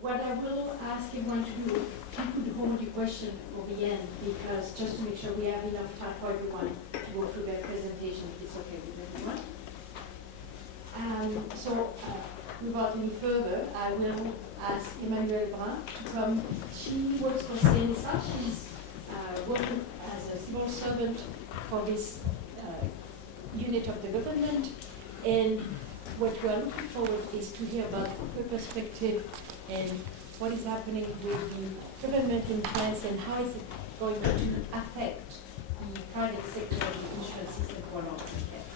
what I will ask everyone to do, if you could hold your question for the end, because just to make sure we have enough time for everyone to go through their presentation, if it's okay with everyone. Without any further, I will ask Emmanuelle Brun to come. She works for CNSA. She's working as a civil servant for this unit of the government. And what we are looking forward is to hear about her perspective and what is happening with the government in France and how is it going to affect the private sector of the insurance system for long-term care.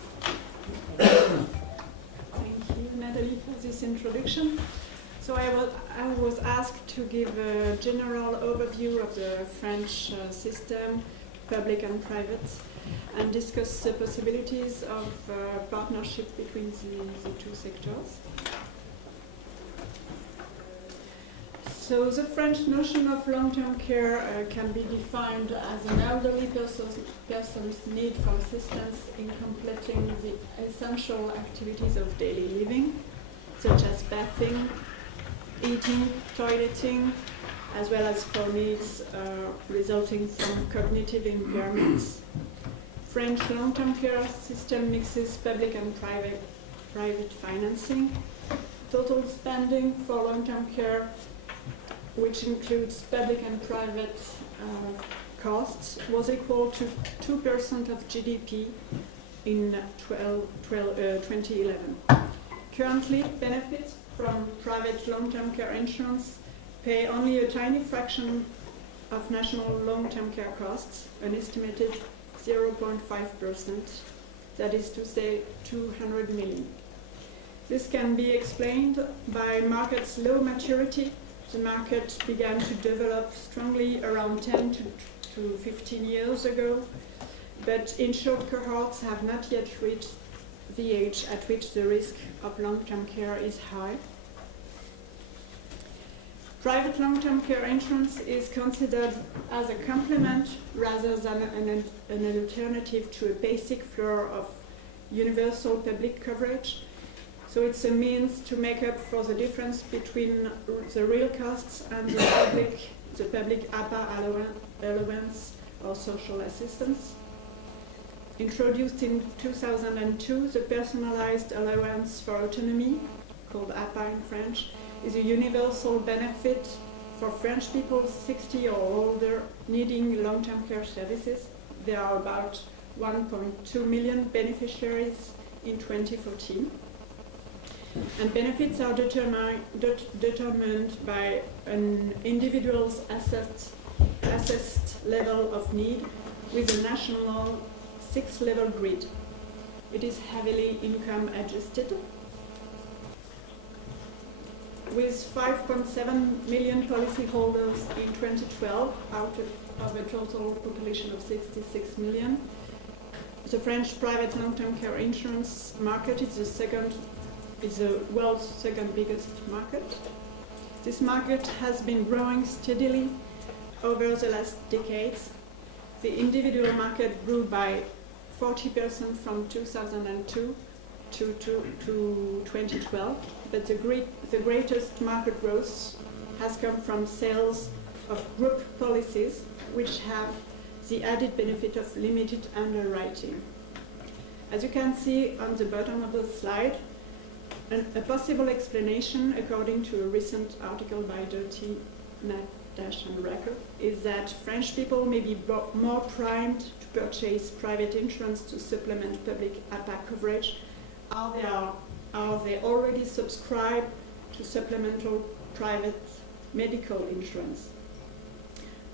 Thank you, Nathalie, for this introduction. So I was asked to give a general overview of the French system, public and private, and discuss the possibilities of partnership between the two sectors. So the French notion of long-term care can be defined as an elderly person's need for assistance in completing the essential activities of daily living, such as bathing, eating, toileting, as well as for needs resulting from cognitive impairments. French long-term care system mixes public and private financing. Total spending for long-term care, which includes public and private costs, was equal to 2% of GDP in 2011. Currently, benefits from private long-term care insurance pay only a tiny fraction of national long-term care costs, an estimated 0.5%, that is to say 200 million. This can be explained by market's low maturity. The market began to develop strongly around 10 to 15 years ago, but insured cohorts have not yet reached the age at which the risk of long-term care is high. Private long-term care insurance is considered as a complement rather than an alternative to a basic floor of universal public coverage. So it's a means to make up for the difference between the real costs and the public APA allowance or social assistance. Introduced in 2002, the personalized allowance for autonomy, called APA in French, is a universal benefit for French people 60 or older needing long-term care services. There are about 1.2 million beneficiaries in 2014. And benefits are determined by an individual's assessed level of need with a national 6-level grid. It is heavily income adjusted. With 5.7 million policyholders in 2012 out of a total population of 66 million, the French private long-term care insurance market is the world's second biggest market. This market has been growing steadily over the last decades. The individual market grew by 40% from 2002 to 2012, but the greatest market growth has come from sales of group policies, which have the added benefit of limited underwriting. As you can see on the bottom of the slide, a possible explanation, according to a recent article by Dirty, Nadash and Racco, is that French people may be more primed to purchase private insurance to supplement public APA coverage, or they already subscribe to supplemental private medical insurance.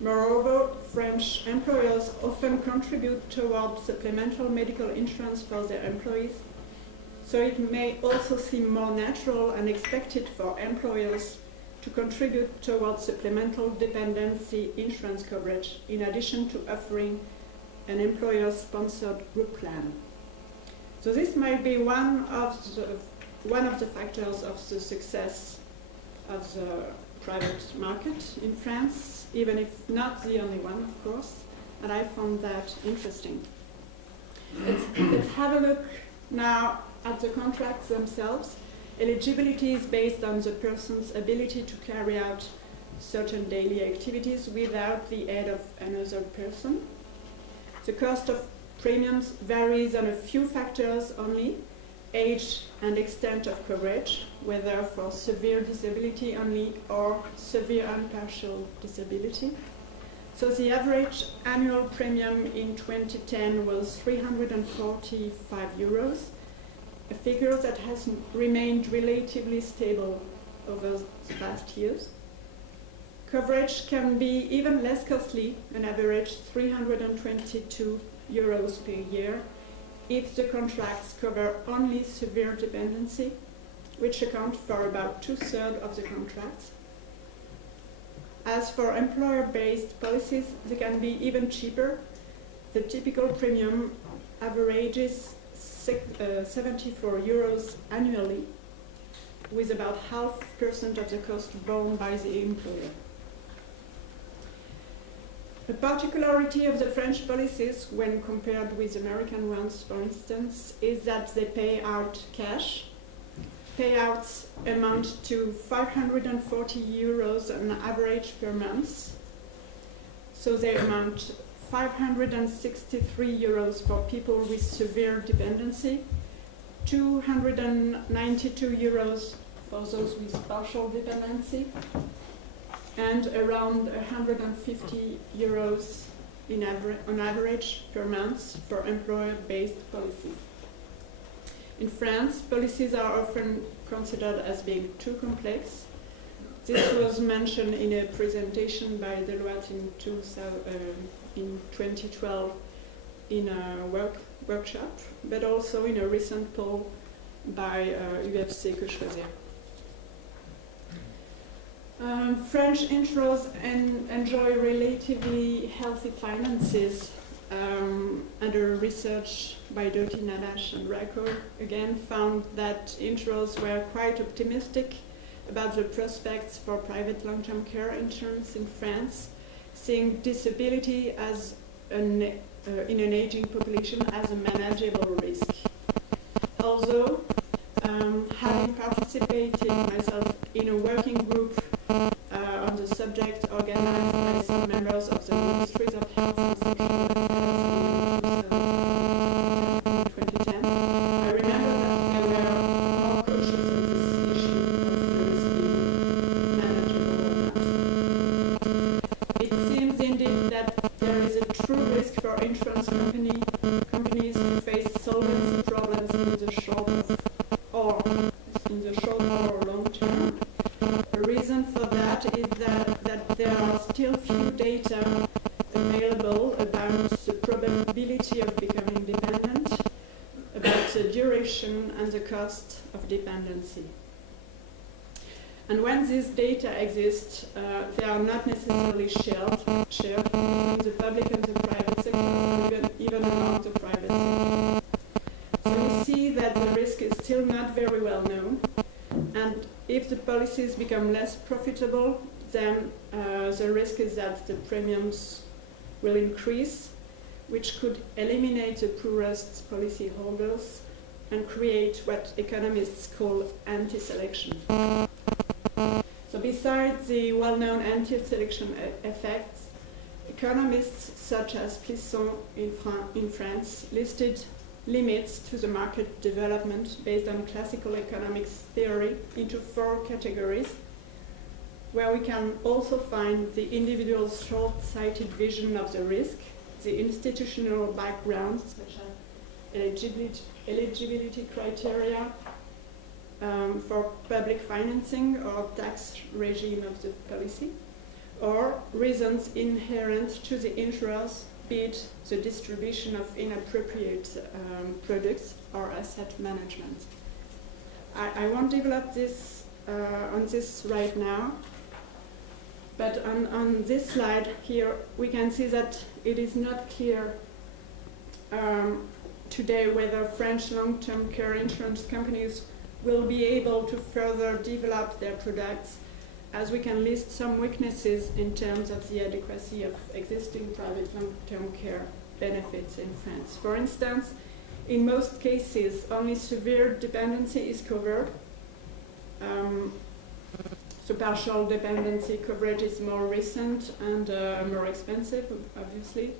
Moreover, French employers often contribute toward supplemental medical insurance for their employees, so it may also seem more natural and expected for employers to contribute towards supplemental dependency insurance coverage in addition to offering an employer-sponsored group plan. So this might be one of the factors of the success of the private market in France, even if not the only one, of course, and I found that interesting. Let's have a look now at the contracts themselves Eligibility is based on the person's ability to carry out certain daily activities without the aid of another person. The cost of premiums varies on a few factors only: age and extent of coverage, whether for severe disability only or severe and partial disability. So the average annual premium in 2010 was 345 euros, a figure that has remained relatively stable over the past years. Coverage can be even less costly, an average 322 euros per year, if the contracts cover only severe dependency, which account for about 2/3 of the contracts. As for employer-based policies, they can be even cheaper. The typical premium averages 74 euros annually, with about 0.5% of the cost borne by the employer. The particularity of the French policies, when compared with American ones, for instance, is that they pay out cash. Payouts amount to 540 euros on average per month. So they amount 563 euros for people with severe dependency, 292 euros for those with partial dependency, and around 150 euros on average per month for employer-based policies. In France, policies are often considered as being too complex. This was mentioned in a presentation by Deloitte in 2012 in a workshop, but also in a recent poll by UFC Que Choisir. French insurers enjoy relatively healthy finances. Under research by Nadash and Racco again found that insurers were quite optimistic about the prospects for private long-term care insurance in France, seeing disability as in an aging population as a manageable risk. Although, having participated myself in a working group on the subject organized by some members of the Ministries of Health and Social Affairs in 2010, I remember that they were more cautious on this issue of the risk being manageable or not. It seems indeed that there is a true risk for insurance companies to face solvency problems in the short or long term. The reason for that is that there are still few data available about the probability of becoming dependent, about the duration and the cost of dependency. And when these data exist, they are not necessarily shared between the public and the private sector, even among the private sector. So we see that the risk is still not very well known, and if the policies become less profitable, then the risk is that the premiums will increase, which could eliminate the poorest policyholders and create what economists call anti-selection. So besides the well-known anti-selection effects, economists such as Discussant in France listed limits to the market development based on classical economics theory into 4 categories, where we can also find the individual short-sighted vision of the risk, the institutional background, such as eligibility criteria for public financing or tax regime of the policy, or reasons inherent to the insurers, be it the distribution of inappropriate products or asset management. I won't develop this on this right now, but on this slide here we can see that it is not clear today whether French long-term care insurance companies will be able to further develop their products, as we can list some weaknesses in terms of the adequacy of existing private long-term care benefits in France. For instance, in most cases, only severe dependency is covered, So partial dependency coverage is more recent and more expensive, obviously.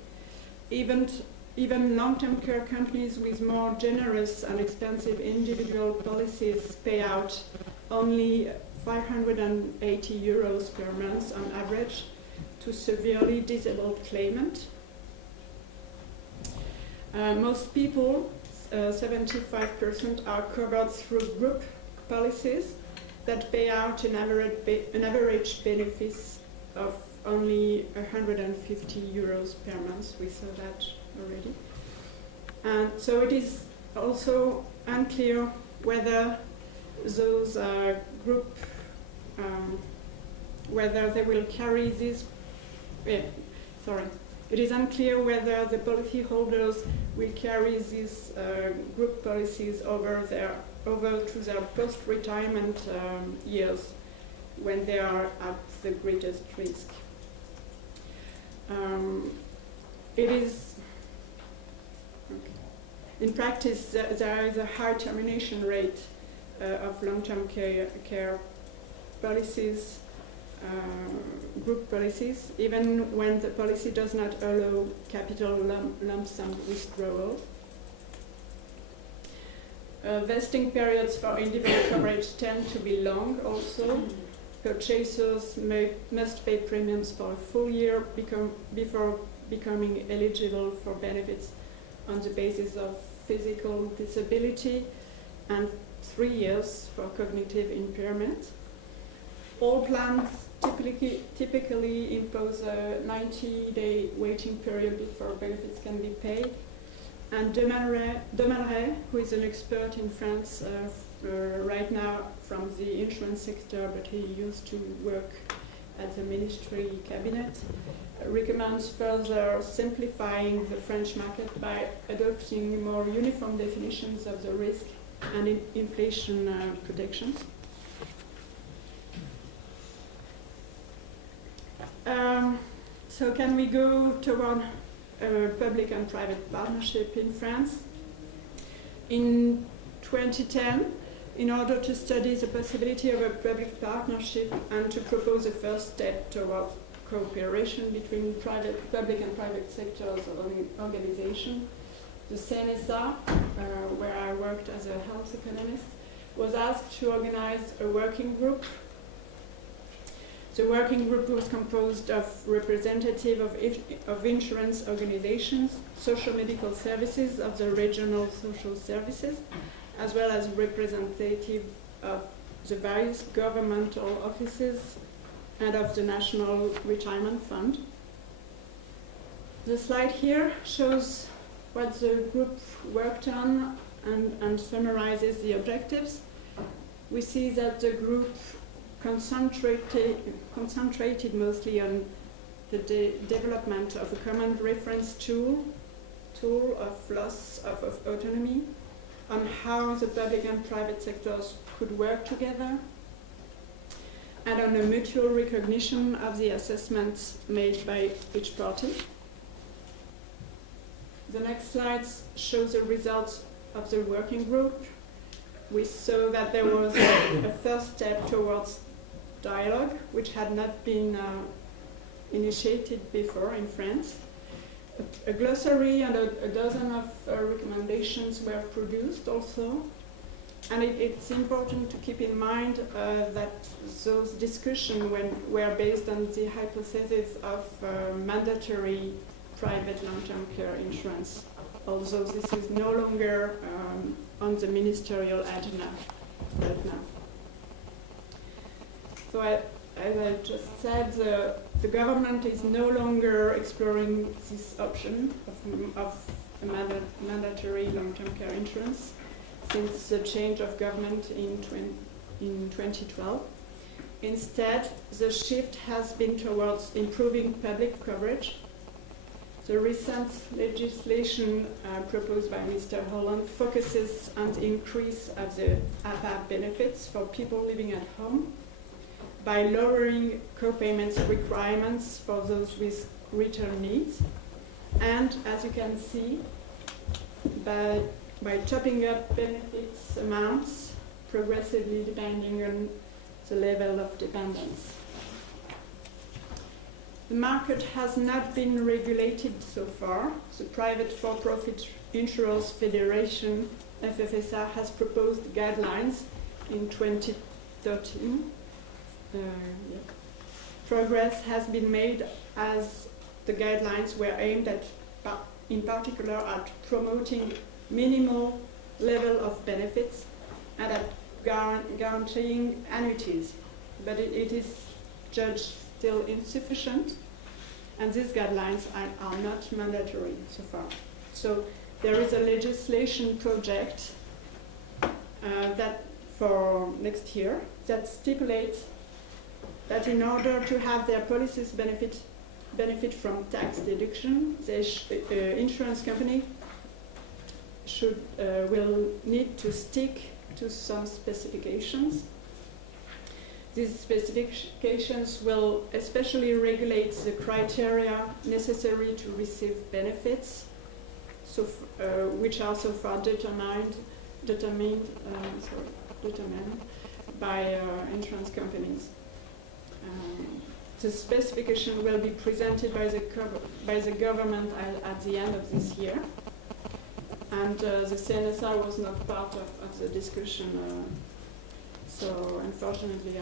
Even long-term care companies with more generous and expensive individual policies pay out only 580 euros per month on average to severely disabled claimant. Most people, 75%, are covered through group policies that pay out an average benefits of only 150 euros per month. We saw that already. And so it is also unclear whether those group, whether they will carry this, it is unclear whether the policyholders will carry these group policies over to their post-retirement years when they are at the greatest risk. It is, in practice, there is a high termination rate of long-term care policies, group policies, even when the policy does not allow capital lump sum withdrawal. Vesting periods for individual coverage tend to be long also. Purchasers must pay premiums for a full year before becoming eligible for benefits on the basis of physical disability and 3 years for cognitive impairment. All plans typically impose a 90-day waiting period before benefits can be paid. And Matthias, who is an expert in France right now from the insurance sector, but he used to work at the ministry cabinet, recommends further simplifying the French market by adopting more uniform definitions of the risk and inflation protections. So can we go toward public and private partnership in France? In 2010, in order to study the possibility of a public partnership and to propose a first step towards cooperation between public and private sectors of organization, the CNSA, where I worked as a health economist, was asked to organize a working group. The working group was composed of representatives of insurance organizations, social medical services of the regional social services, as well as representatives of the various governmental offices and of the National Retirement Fund. The slide here shows what the group worked on and summarizes the objectives. We see that the group concentrated mostly on the development of a common reference tool of loss of autonomy, on how the public and private sectors could work together, and on a mutual recognition of the assessments made by each party. The next slides show the results of the working group. We saw that there was a first step towards dialogue, which had not been initiated before in France. A glossary and a dozen of recommendations were produced also. And it's important to keep in mind that those discussions were based on the hypothesis of mandatory private long-term care insurance, although this is no longer on the ministerial agenda right now. So as I just said, the government is no longer exploring this option of a mandatory long-term care insurance since the change of government in 2012. Instead, the shift has been towards improving public coverage. The recent legislation proposed by Mr. Holland focuses on the increase of the APA benefits for people living at home by lowering co-payments requirements for those with greater needs, and as you can see, by topping up benefits amounts progressively depending on the level of dependence. The market has not been regulated so far. The Private For-Profit Insurers Federation, FFSA, has proposed guidelines in 2013. Progress has been made as the guidelines were aimed at, in particular, at promoting minimal level of benefits and at guaranteeing annuities, but it is judged still insufficient, and these guidelines are not mandatory so far. So there is a legislation project that for next year that stipulates that in order to have their policies benefit from tax deduction, the insurance company will need to stick to some specifications. These specifications will especially regulate the criteria necessary to receive benefits, which are so far determined by insurance companies. The specification will be presented by the government at the end of this year, and the CNSA was not part of the discussion. So unfortunately,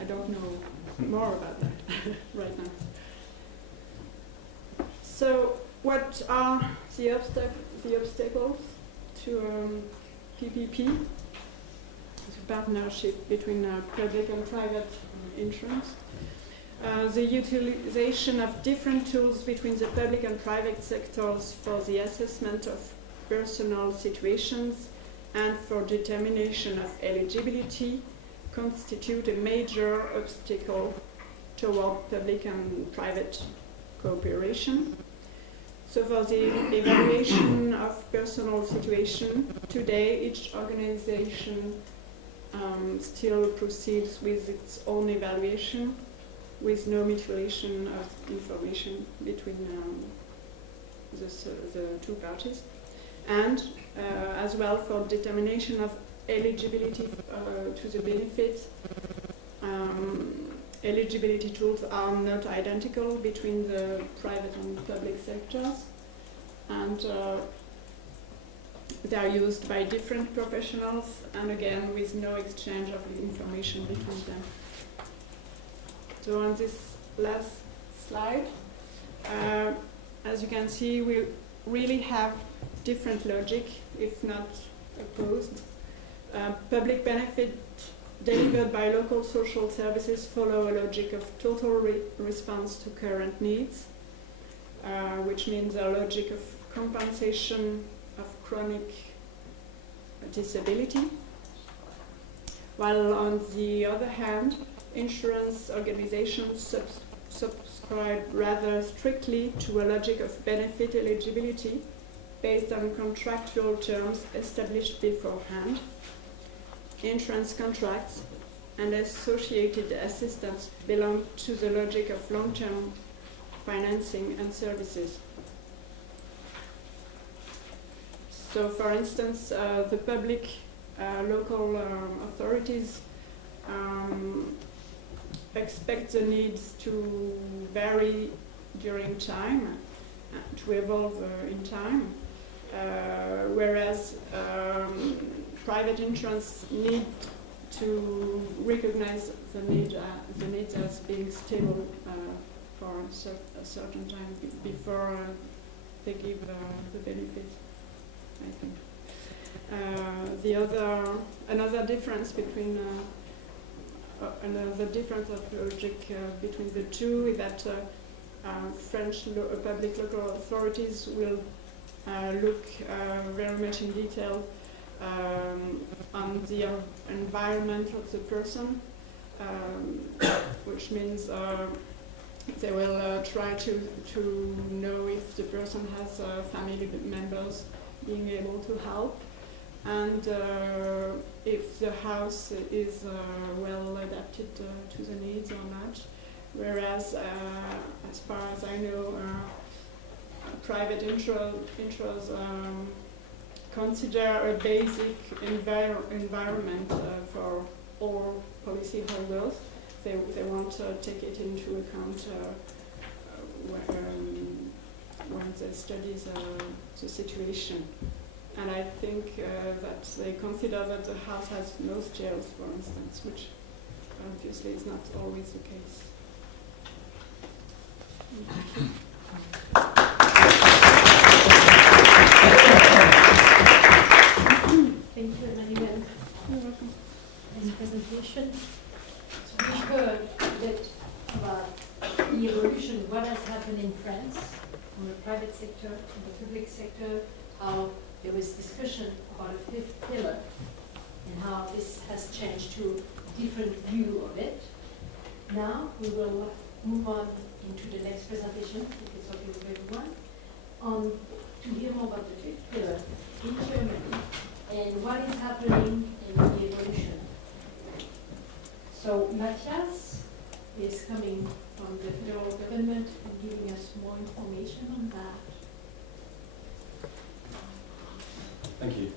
I don't know more about that right now. So what are the obstacles to PPP, the partnership between public and private insurance? The utilization of different tools between the public and private sectors for the assessment of personal situations and for determination of eligibility constitute a major obstacle toward public and private cooperation. So for the evaluation of personal situation, today each organization still proceeds with its own evaluation with no mutualization of information between the two parties. And as well for determination of eligibility to the benefits. Eligibility tools are not identical between the private and public sectors, and they are used by different professionals, and again with no exchange of information between them. So on this last slide, as you can see, we really have different logic, if not opposed. Public benefit delivered by local social services follow a logic of total response to current needs, which means a logic of compensation of chronic disability. While on the other hand, insurance organizations subscribe rather strictly to a logic of benefit eligibility based on contractual terms established beforehand. Insurance contracts and associated assistance belong to the logic of long-term financing and services. So, for instance, the public local authorities expect the needs to vary during time, to evolve in time, whereas private insurance need to recognize the needs as being stable for a certain time before they give the benefit, I think. Another difference between of logic between the two is that French public local authorities will look very much in detail on the environment of the person, which means they will try to know if the person has family members being able to help, and if the house is well adapted to the needs or not. Whereas, as far as I know, private insurers consider a basic environment for all policyholders. They want to take it into account when they study the situation. And I think that they consider that the house has no stairs, for instance, which obviously is not always the case. Thank you, Emmanuelle. You're welcome. This presentation. So we heard a bit about the evolution of what has happened in France from the private sector to the public sector, how there was discussion about a fifth pillar and how this has changed to a different view of it. Now we will move on into the next presentation, if it's okay with everyone, to hear more about the fifth pillar in Germany and what is happening in the evolution. So Matthias is coming from the federal government and giving us more information on that. Thank you.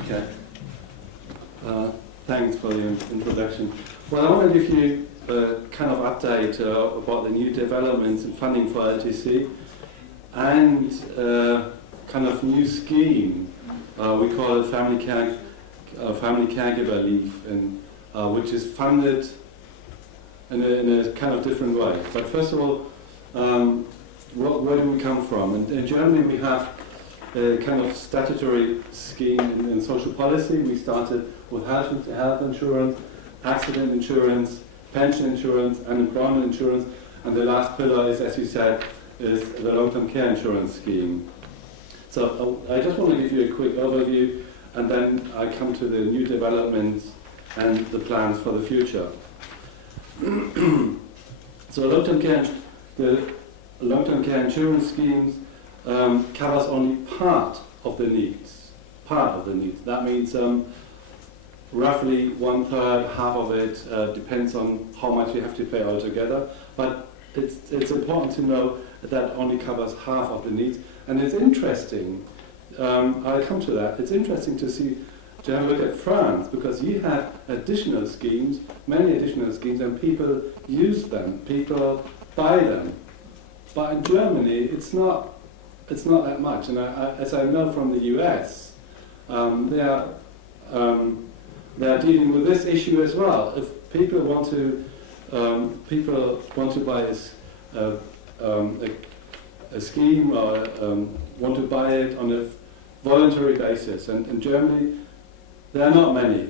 Okay. Thanks for the introduction. Well, I want to give you a kind of update about the new developments in funding for LTC and kind of new scheme. We call it family caregiver leave, and which is funded in a kind of different way. But first of all, where do we come from? In Germany, we have a kind of statutory scheme in social policy. We started with health insurance, accident insurance, pension insurance, unemployment insurance, and the last pillar is, as you said, is the long-term care insurance scheme. So I just want to give you a quick overview, and then I come to the new developments and the plans for the future. So the long-term care insurance schemes covers only part of the needs. That means roughly 1/3, half of it depends on how much you have to pay altogether. But it's important to know that only covers half of the needs. And it's interesting, I'll come to that, it's interesting to have a look at France, because you have additional schemes, many additional schemes, and people use them, people buy them. But in Germany, it's not that much. And as I know from the US, they are dealing with this issue as well. If people want to buy a scheme or want to buy it on a voluntary basis, and in Germany, there are not many.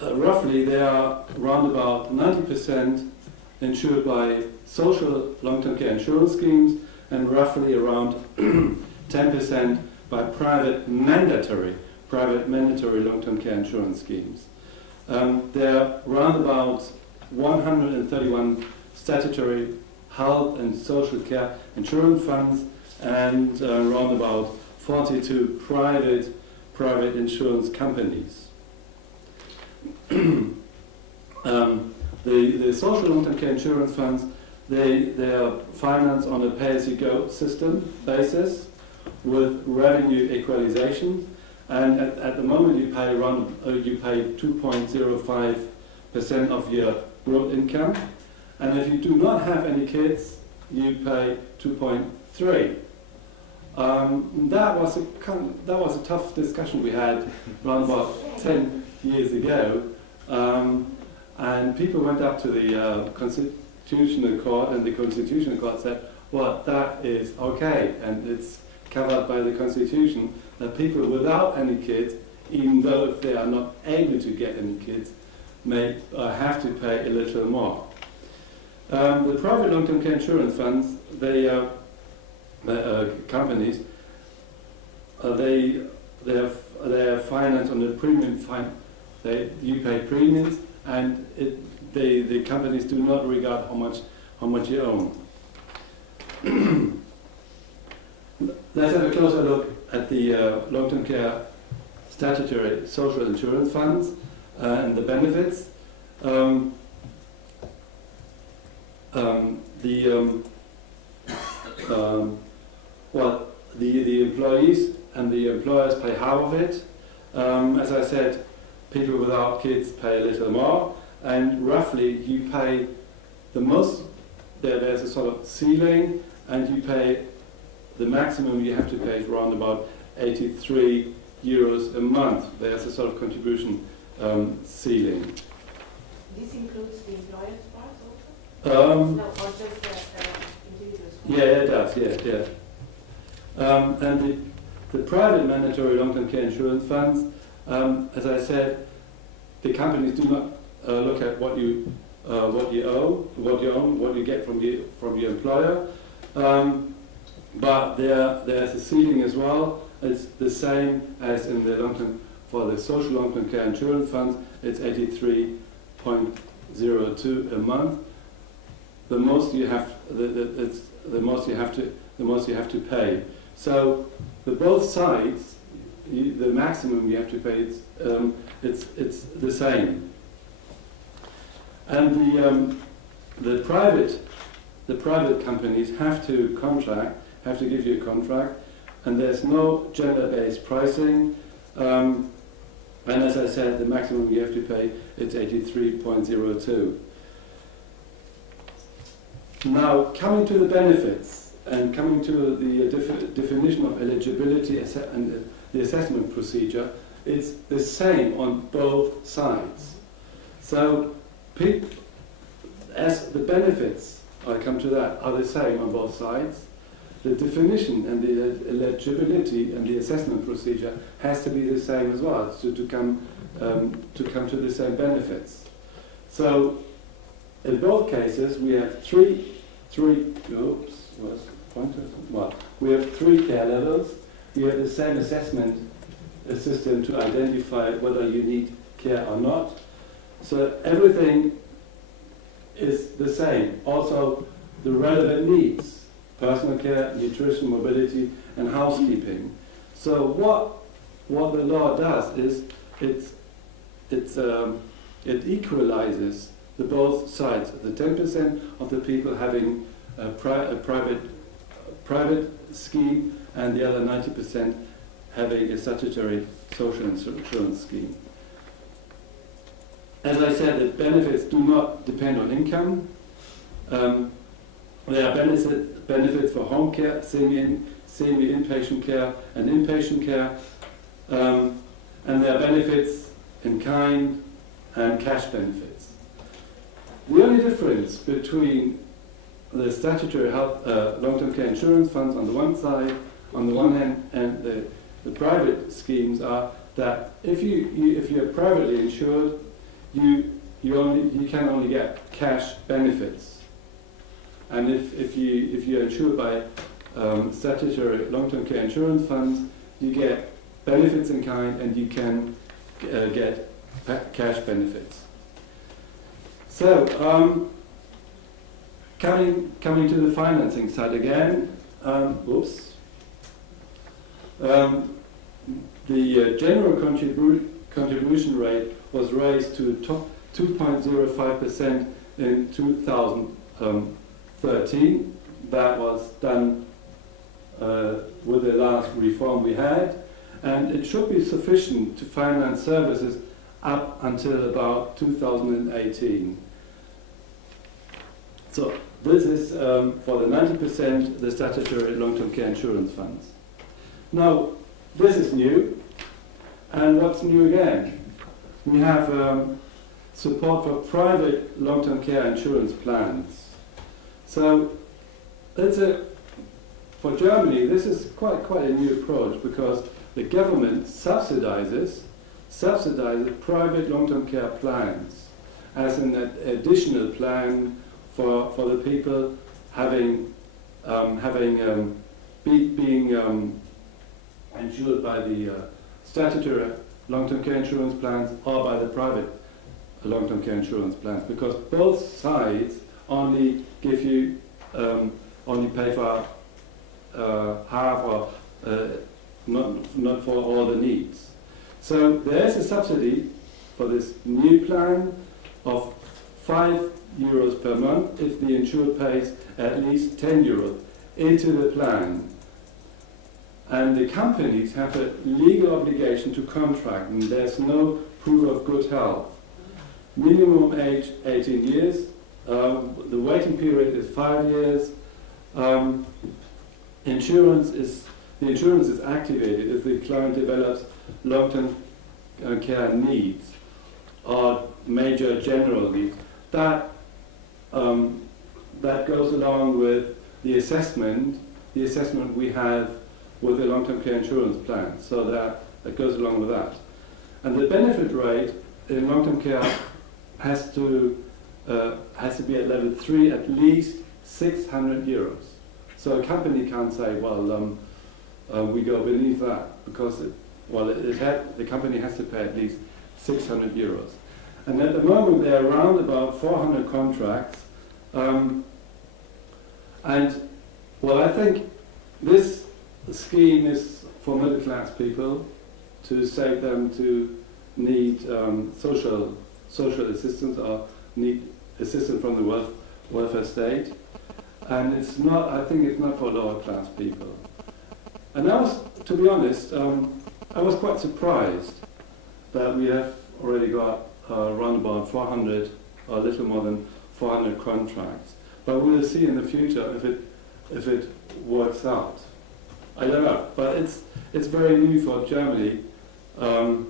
Roughly, there are around about 90% insured by social long-term care insurance schemes, and roughly around 10% by private mandatory long-term care insurance schemes. There are around about 131 statutory health and social care insurance funds, and around about 42 private insurance companies. The social long-term care insurance funds, they are financed on a pay-as-you-go system basis with revenue equalization, and at the moment you pay 2.05% of your gross income, and if you do not have any kids, you pay 2.3%. That was a tough discussion we had around about 10 years ago, and people went up to the Constitutional Court, and the Constitutional Court said, well, that is okay, and it's covered by the Constitution that people without any kids, even though if they are not able to get any kids, may have to pay a little more. The private long-term care insurance funds, they are companies. They are financed on the premium. You pay premiums, and the companies do not regard how much you own. Let's have a closer look at the long-term care statutory social insurance funds and the benefits. the employees and the employers pay half of it. As I said, people without kids pay a little more, and roughly you pay the most. There's a sort of ceiling, and you pay the maximum you have to pay is around about 83 euros a month. There's a sort of contribution ceiling. This includes the employer's part also? No, or just the individual's part? Yeah, it does, yeah. And the private mandatory long-term care insurance funds, as I said, the companies do not look at what you own, what you get from your employer, but there's a ceiling as well. It's the same as in the long-term for the social long-term care insurance funds. It's 83.02 a month. The most you have, the most you have to pay. So the both sides, the maximum you have to pay, it's the same. And the private companies have to give you a contract, and there's no gender-based pricing. And as I said, the maximum you have to pay, it's 83.02. Now, coming to the benefits and coming to the definition of eligibility and the assessment procedure, it's the same on both sides. So, as the benefits, I come to that, are the same on both sides, the definition and the eligibility and the assessment procedure has to be the same as well to come to the same benefits. So, in both cases, we have we have three care levels. We have the same assessment system to identify whether you need care or not. So everything is the same. Also, the relevant needs: personal care, nutrition, mobility, and housekeeping. So what the law does is it equalizes the both sides. The 10% of the people having a private scheme, and the other 90% having a statutory social insurance scheme. As I said, the benefits do not depend on income. There are benefits for home care, semi-inpatient care, and inpatient care, and there are benefits in kind and cash benefits. The only difference between the statutory health long-term care insurance funds on the one hand, and the private schemes are that if you're privately insured, you can only get cash benefits, and if you're insured by statutory long-term care insurance funds, you get benefits in kind and you can get cash benefits. So coming to the financing side again, the general contribution rate was raised to 2.05% in 2013. That was done with the last reform we had, and it should be sufficient to finance services up until about 2018. So this is for the 90% the statutory long-term care insurance funds. Now, this is new, and what's new again? We have support for private long-term care insurance plans. So for Germany, this is quite a new approach, because the government subsidizes private long-term care plans as an additional plan for the people being insured by the statutory long-term care insurance plans or by the private long-term care insurance plans, because both sides only give you only pay for half or not for all the needs. So there is a subsidy for this new plan of 5 euros per month if the insured pays at least 10 euros into the plan. And the companies have a legal obligation to contract, and there's no proof of good health. Minimum age 18 years, the waiting period is 5 years. The insurance is activated if the client develops long-term care needs or major general needs. That goes along with the assessment we have with the long-term care insurance plan. So that goes along with that. And the benefit rate in long-term care has to be at level 3, at least 600 euros. So a company can't say, well, we go beneath that, because the company has to pay at least 600 euros. And at the moment there are around about 400 contracts. And well, I think this scheme is for middle class people to save them to need social assistance or need assistance from the welfare state. And it's not, I think it's not for lower class people. And to be honest, I was quite surprised that we have already got around about 400, or a little more than 400 contracts. But we'll see in the future if it works out. I don't know, but it's very new for Germany. You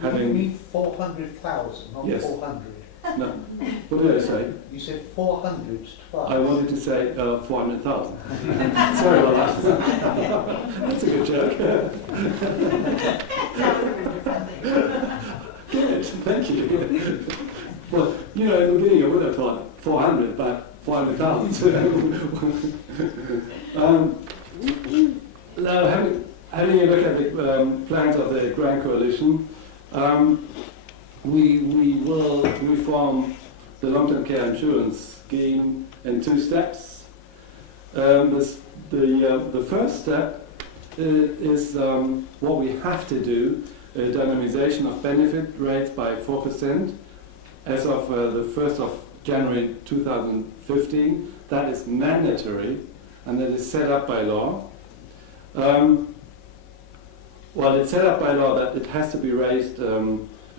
mean 400,000, not Yes. 400. No, what did I say? You said 400 twice. I wanted to say 400,000. Sorry about that. That's a good joke. Good, thank you. Well, you know, at the beginning I would have thought 400, but 400,000. Now, having a look at the plans of the Grand Coalition, we will reform the long-term care insurance scheme in 2 steps. The first step is what we have to do, a dynamization of benefit rates by 4% as of the 1st of January 2015. That is mandatory, and that is set up by law. Well, it's set up by law that it has to be raised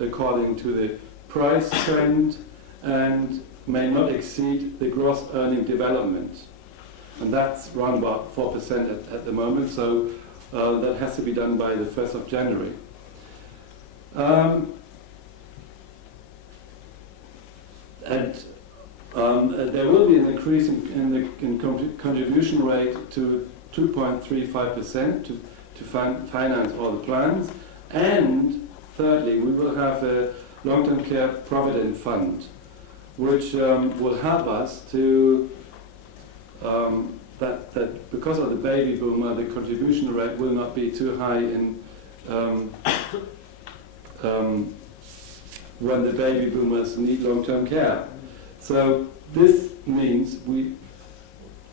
according to the price trend and may not exceed the gross earning development. And that's around about 4% at the moment, so that has to be done by the 1st of January. There will be an increase in the contribution rate to 2.35% to finance all the plans. And thirdly, we will have a long-term care provident fund, which will help us to that because of the baby boom, the contribution rate will not be too high in when the baby boomers need long-term care. So this means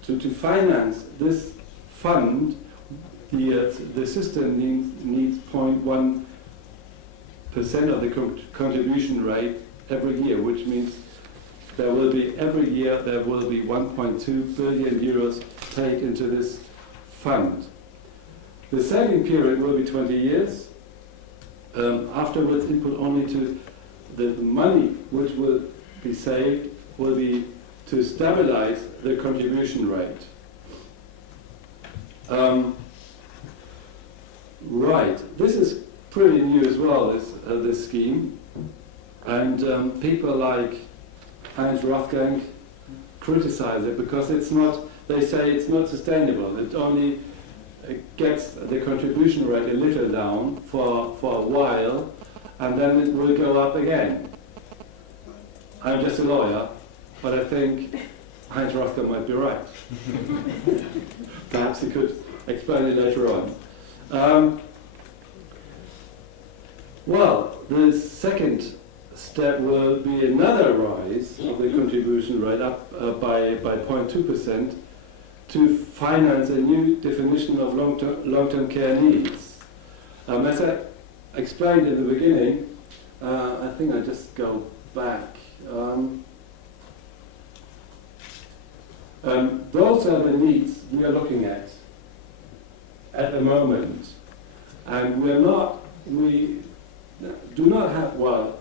to finance this fund, the system needs 0.1% of the contribution rate every year, which means every year there will be 1.2 billion euros paid into this fund. The saving period will be 20 years. Afterwards, input only to the money which will be saved will be to stabilize the contribution rate. Right, this is pretty new as well, this scheme, and people like Heinz Rothgang criticize it because it's not. They say it's not sustainable. It only gets the contribution rate a little down for a while, and then it will go up again. I'm just a lawyer, but I think Heinz Rothgang might be right. Perhaps he could explain it later on. Well, the second step will be another rise of the contribution rate up by 0.2% to finance a new definition of long-term care needs. As I explained in the beginning, I think I just go back. Those are the needs we are looking at the moment. And we do not have, well,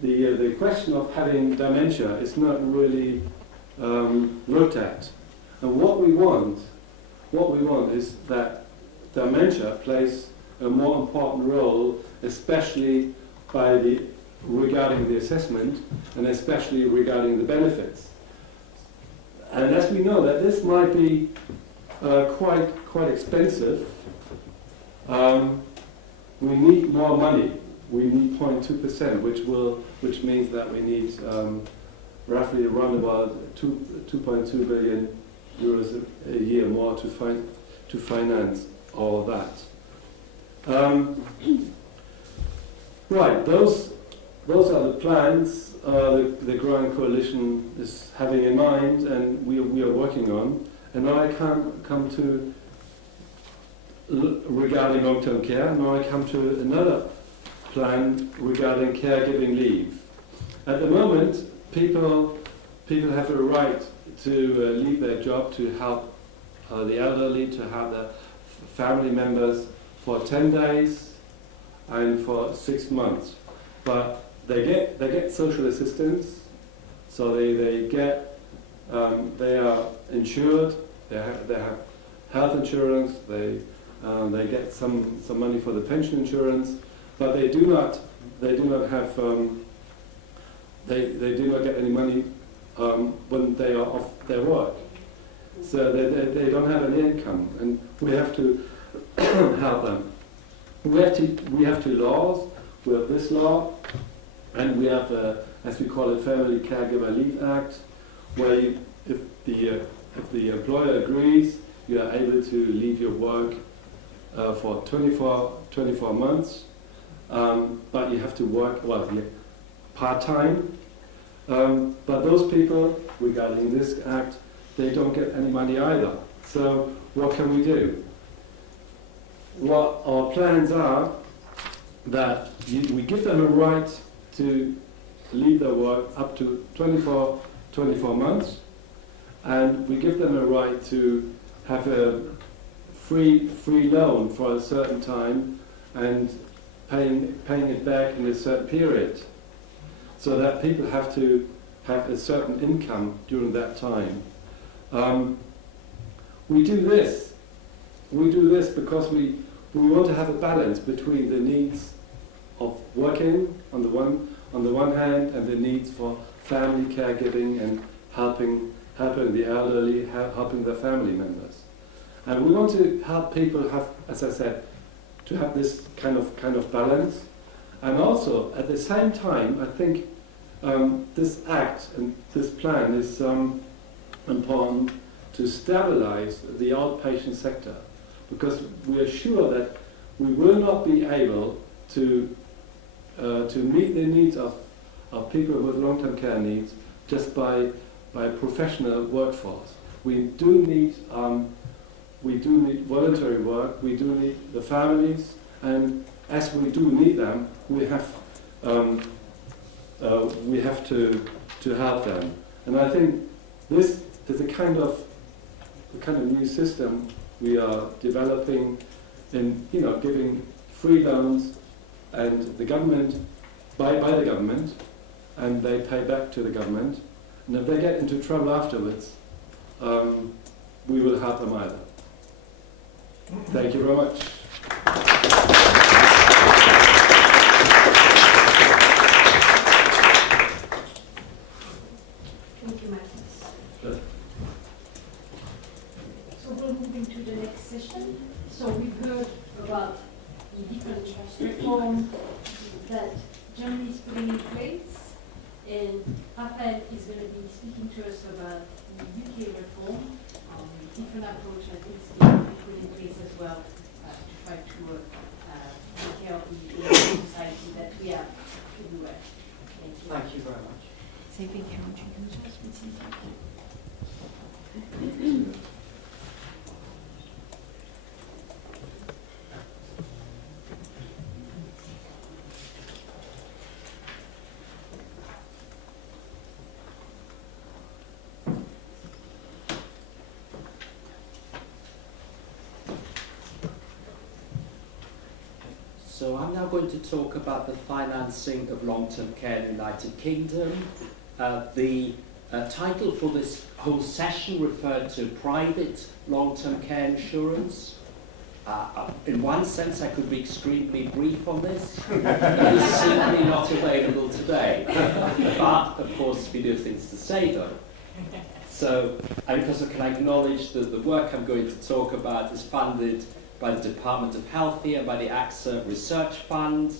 the question of having dementia is not really looked at. And what we want is that dementia plays a more important role, especially regarding the assessment and especially regarding the benefits. And as we know that this might be quite expensive, we need more money. We need 0.2%, which means that we need roughly around about 2.2 billion euros a year more to finance all of that. Right, those are the plans the growing coalition is having in mind, and we are working on. And now I come to regarding long-term care. Now I come to another plan regarding caregiving leave. At the moment, people have a right to leave their job to help the elderly, to help their family members for 10 days and for 6 months. But they get social assistance, so they are insured. They have health insurance. They get some money for the pension insurance, but they do not have they do not get any money when they are off their work. So they don't have any income, and we have to help them. We have two laws. We have this law, and we have, as we call it, Family Caregiver Leave Act, where if the employer agrees, you are able to leave your work for 24 months, but you have to work part-time. But those people, regarding this act, they don't get any money either. So what can we do? What our plans are that we give them a right to leave their work up to 24 months, and we give them a right to have a free loan for a certain time and paying it back in a certain period, so that people have to have a certain income during that time. We do this because we want to have a balance between the needs of working on the one hand and the needs for family caregiving and helping the elderly, helping their family members. And we want to help people have, as I said, to have this kind of balance. And also, at the same time, I think this act and this plan is important to stabilize the outpatient sector, because we are sure that we will not be able to meet the needs of people with long-term care needs just by professional workforce. We do need voluntary work. We do need the families, and as we do need them, we have to help them. And I think this is the kind of new system we are developing in, giving free loans and the government by the government, and they pay back to the government. And if they get into trouble afterwards, we will help them either. Thank you very much. Thank you, Matthias. Sure. So we're moving to the next session. So we've heard about the different reforms that Germany is putting in place, and Raphael is going to be speaking to us about the UK reform, different approach that is being put in place as well to try to take care of the society that we have everywhere. Thank you. Thank you very much. So if we can introduce us, we see that. now going to talk about the financing of long-term care in the United Kingdom. The title for this whole session referred to private long-term care insurance. In one sense, I could be extremely brief on this. It is simply not available today. But, of course, we do have things to say, though. So, I also can acknowledge that the work I'm going to talk about is funded by the Department of Health here, by the AXA Research Fund,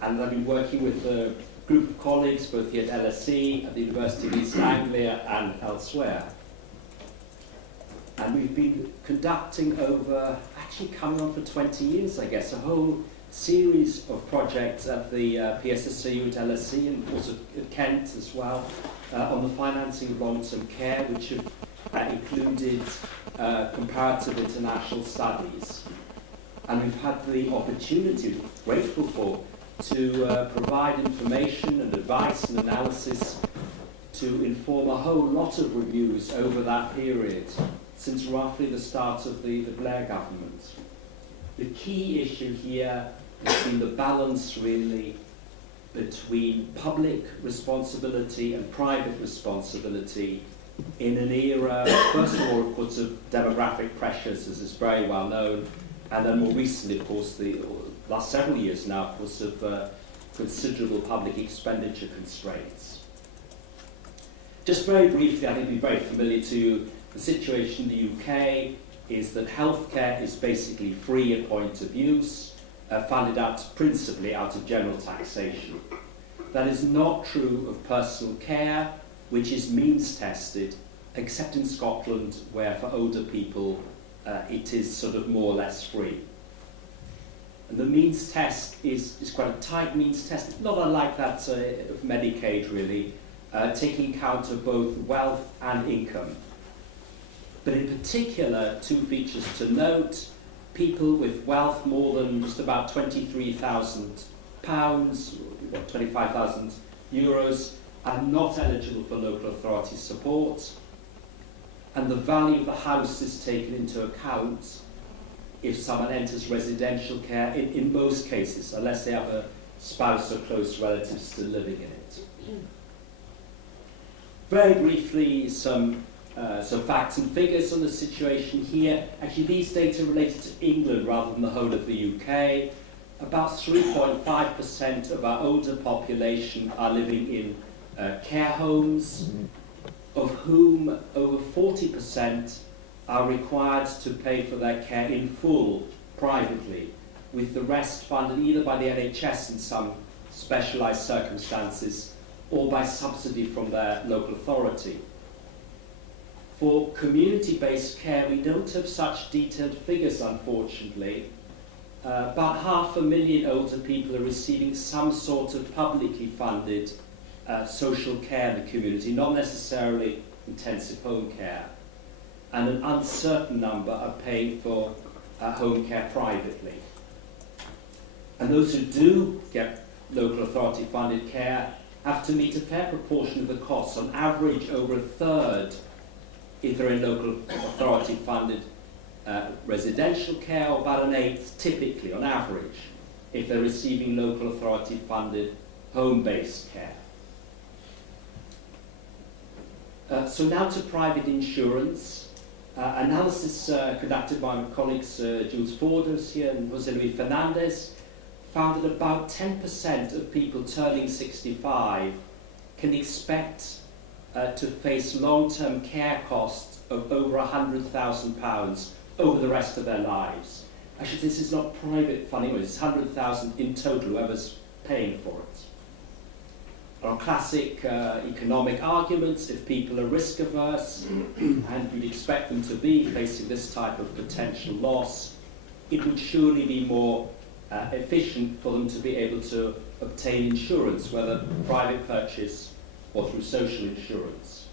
and I've been working with a group of colleagues both here at LSE, at the University of East Anglia, and elsewhere. And we've been conducting over, actually coming on for 20 years, I guess, a whole series of projects at the PSSU at LSE and also at Kent as well, on the financing of long-term care, which have included comparative international studies. And we've had the opportunity, grateful for, to provide information and advice and analysis to inform a whole lot of reviews over that period, since roughly the start of the Blair government. The key issue here has been the balance, really, between public responsibility and private responsibility in an era, first of all, of course, of demographic pressures, as is very well known, and then more recently, of course, the last several years now, of course, of considerable public expenditure constraints. Just very briefly, I think it'll be very familiar to you, the situation in the UK is that healthcare is basically free at point of use, funded principally out of general taxation. That is not true of personal care, which is means tested, except in Scotland, where for older people it is sort of more or less free. And the means test is quite a tight means test, not unlike that of Medicaid really, taking account of both wealth and income. But in particular, two features to note: people with wealth more than just about £23,000, what, 25,000 euros, are not eligible for local authority support, and the value of the house is taken into account if someone enters residential care, in most cases, unless they have a spouse or close relative still living in it. Very briefly, some facts and figures on the situation here. Actually, these data are related to England rather than the whole of the UK. About 3.5% of our older population are living in care homes, of whom over 40% are required to pay for their care in full privately, with the rest funded either by the NHS in some specialised circumstances or by subsidy from their local authority. For community-based care, we don't have such detailed figures, unfortunately. About 500,000 older people are receiving some sort of publicly funded social care in the community, not necessarily intensive home care. And an uncertain number are paying for home care privately. And those who do get local authority funded care have to meet a fair proportion of the costs, on average over a third if they're in local authority funded residential care, or about an eighth typically on average if they're receiving local authority funded home-based care. So now to private insurance. Analysis conducted by my colleagues Jules Forders here and Jose Luis Fernandez found that about 10% of people turning 65 can expect to face long-term care costs of over £100,000 over the rest of their lives. Actually, this is not private funding, it's £100,000 in total, whoever's paying for it. Our classic economic arguments: if people are risk averse, and you'd expect them to be facing this type of potential loss, it would surely be more efficient for them to be able to obtain insurance, whether private purchase or through social insurance.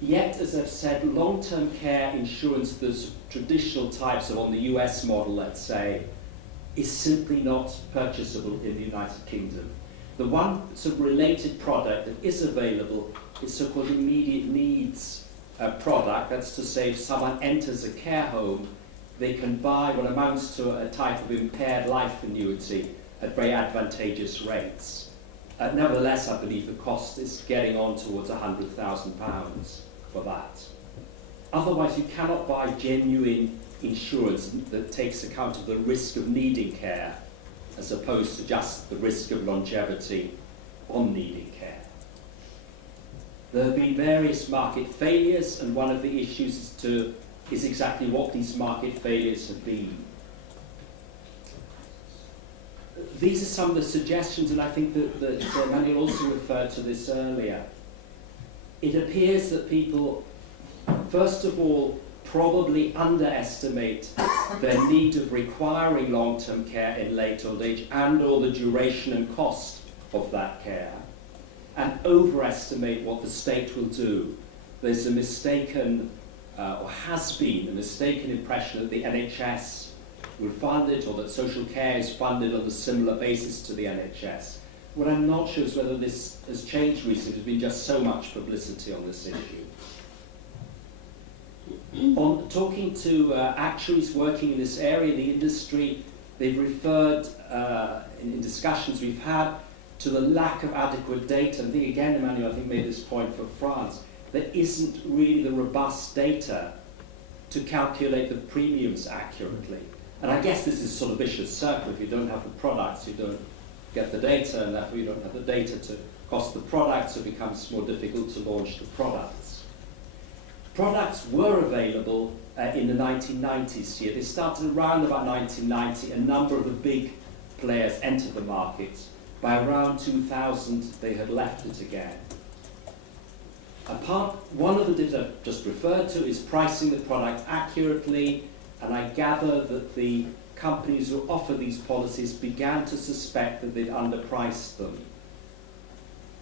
Yet, as I've said, long-term care insurance, the traditional types of, on the US model, let's say, is simply not purchasable in the United Kingdom. The one sort of related product that is available is so-called immediate needs product. That's to say, if someone enters a care home they can buy what amounts to a type of impaired life annuity at very advantageous rates. Nevertheless, I believe the cost is getting on towards £100,000 for that. Otherwise, you cannot buy genuine insurance that takes account of the risk of needing care as opposed to just the risk of longevity on needing care. There have been various market failures, and one of the issues is exactly what these market failures have been. These are some of the suggestions, and I think that Emmanuelle also referred to this earlier. It appears that people, first of all, probably underestimate their need of requiring long-term care in late old age and or the duration and cost of that care, and overestimate what the state will do. There's a mistaken, or has been a mistaken impression that the NHS will fund it, or that social care is funded on a similar basis to the NHS. What I'm not sure is whether this has changed recently. There's been just so much publicity on this issue. On talking to actuaries working in this area, the industry, they've referred in discussions we've had to the lack of adequate data. And I think, again, Emmanuelle, I think made this point for France. There isn't really the robust data to calculate the premiums accurately. And I guess this is sort of vicious circle. If you don't have the products, you don't get the data, and therefore you don't have the data to cost the products, so it becomes more difficult to launch the products. Products were available in the 1990s here. They started around about 1990. A number of the big players entered the market. By around 2000, they had left it again. One of the things I've just referred to is pricing the product accurately, and I gather that the companies who offer these policies began to suspect that they'd underpriced them.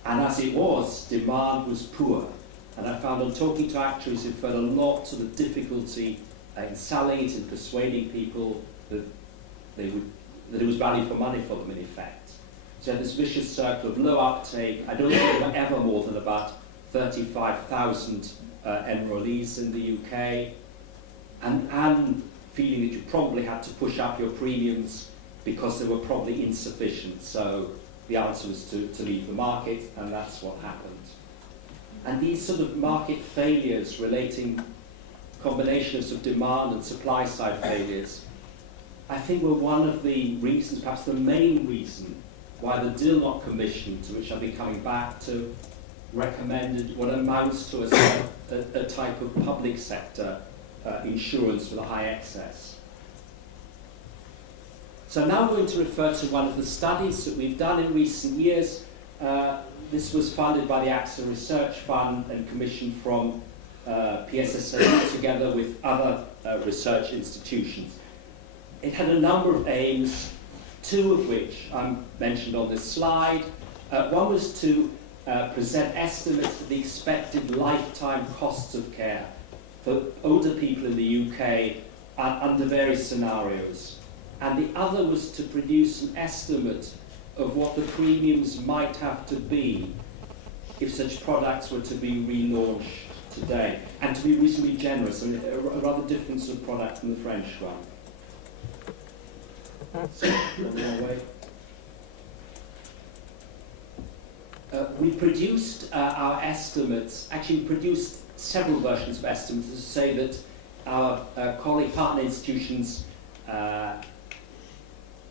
And as it was, demand was poor. And I found on talking to actuaries, it referred a lot to the difficulty in selling it and persuading people that it was value for money for them, in effect. So this vicious circle of low uptake. I don't think there were ever more than about 35,000 enrollees in the UK, and feeling that you probably had to push up your premiums because they were probably insufficient. So the answer was to leave the market, and that's what happened. And these sort of market failures relating combinations of demand and supply side failures, I think were one of the reasons, perhaps the main reason, why the Dillnot Commission, to which I'll be coming back to, recommended what amounts to a type of public sector insurance with a high excess. So now I'm going to refer to one of the studies that we've done in recent years. This was funded by the AXA Research Fund and commissioned from PSSA together with other research institutions. It had a number of aims, two of which I mentioned on this slide. One was to present estimates of the expected lifetime costs of care for older people in the UK under various scenarios. And the other was to produce an estimate of what the premiums might have to be if such products were to be relaunched today, and to be reasonably generous. I mean, a rather different sort of product from the French one. We produced our estimates, actually we produced several versions of estimates to say that our colleague partner institutions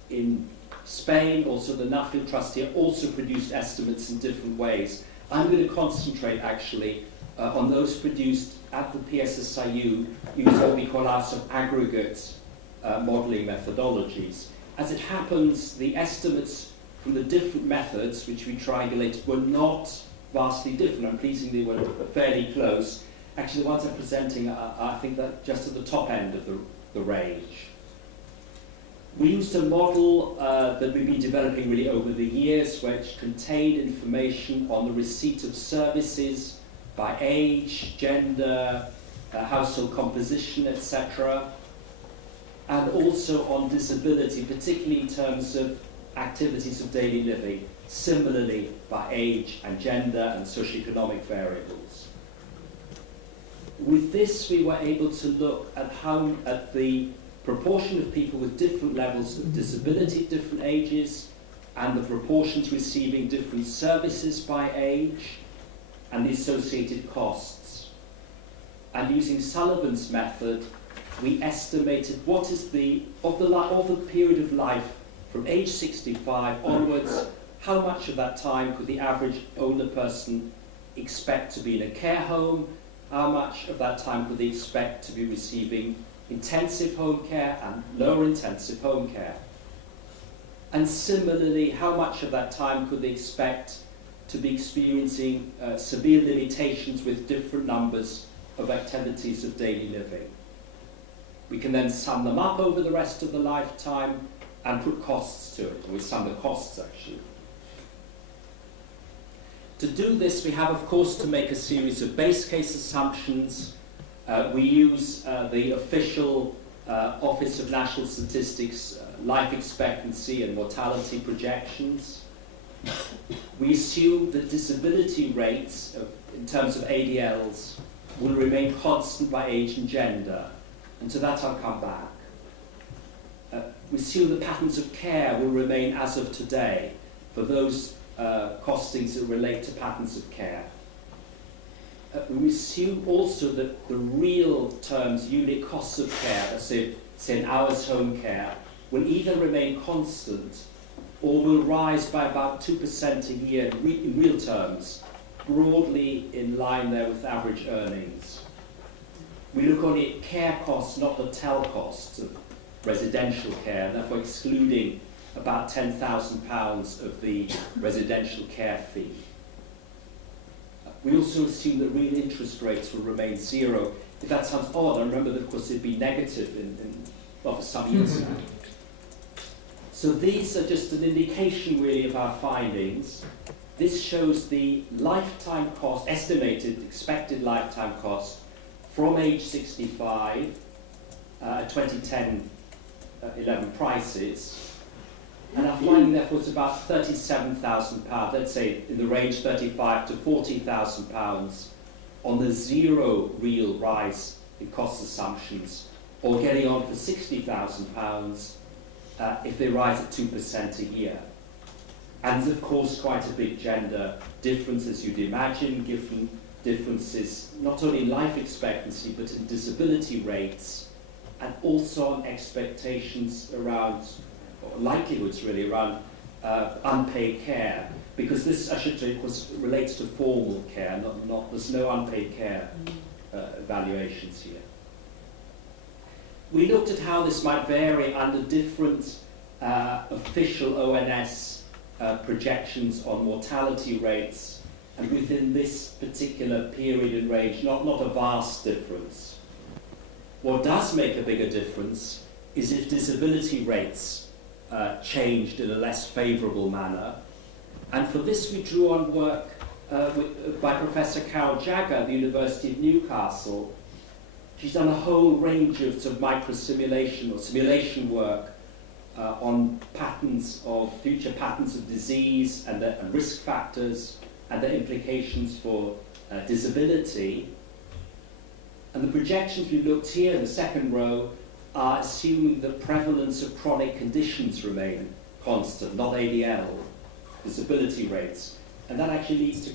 in Spain, also the Nuffield Trust here, also produced estimates in different ways. I'm going to concentrate actually on those produced at the PSSIU using what we call our sort of aggregate modelling methodologies. As it happens, the estimates from the different methods which we triangulated were not vastly different, and pleasingly were fairly close. Actually, the ones I'm presenting are, I think, that just at the top end of the range. We used a model that we've been developing really over the years, which contained information on the receipt of services by age, gender, household composition, etc., and also on disability, particularly in terms of activities of daily living, similarly by age and gender and socioeconomic variables. With this, we were able to look at the proportion of people with different levels of disability at different ages, and the proportions receiving different services by age, and the associated costs. And using Sullivan's method, we estimated what is of the period of life from age 65 onwards, how much of that time could the average older person expect to be in a care home, how much of that time could they expect to be receiving intensive home care and lower intensive home care. And similarly, how much of that time could they expect to be experiencing severe limitations with different numbers of activities of daily living. We can then sum them up over the rest of the lifetime and put costs to it. We sum the costs, actually. To do this, we have, of course, to make a series of base case assumptions. We use the official Office of National Statistics life expectancy and mortality projections. We assume that disability rates in terms of ADLs will remain constant by age and gender, and to that I'll come back. We assume the patterns of care will remain as of today for those costings that relate to patterns of care. We assume also that the real terms, unit costs of care, as say in hours home care, will either remain constant or will rise by about 2% a year in real terms, broadly in line there with average earnings. We look only at care costs, not the TEL costs of residential care, and therefore excluding about £10,000 of the residential care fee. We also assume that real interest rates will remain zero. If that sounds odd, I remember that, of course, it'd be negative for some years now. So these are just an indication, really, of our findings. This shows the lifetime cost, estimated expected lifetime cost from age 65 at 2010-11 prices. And our finding, therefore, is about £37,000, let's say in the range £35,000 to £40,000 on the zero real rise in cost assumptions, or getting on for £60,000 if they rise at 2% a year. And there's, of course, quite a big gender difference, as you'd imagine, given differences not only in life expectancy, but in disability rates, and also on expectations around, or likelihoods really, around unpaid care. Because this, I should say, of course, relates to formal care, there's no unpaid care evaluations here. We looked at how this might vary under different official ONS projections on mortality rates, and within this particular period and range, not a vast difference. What does make a bigger difference is if disability rates changed in a less favourable manner. And for this we drew on work by Professor Carol Jagger at the University of Newcastle. She's done a whole range of sort of micro-simulation or simulation work on future patterns of disease and risk factors and their implications for disability. And the projections we looked here in the second row are assuming the prevalence of chronic conditions remain constant, not ADL, disability rates. And that actually leads to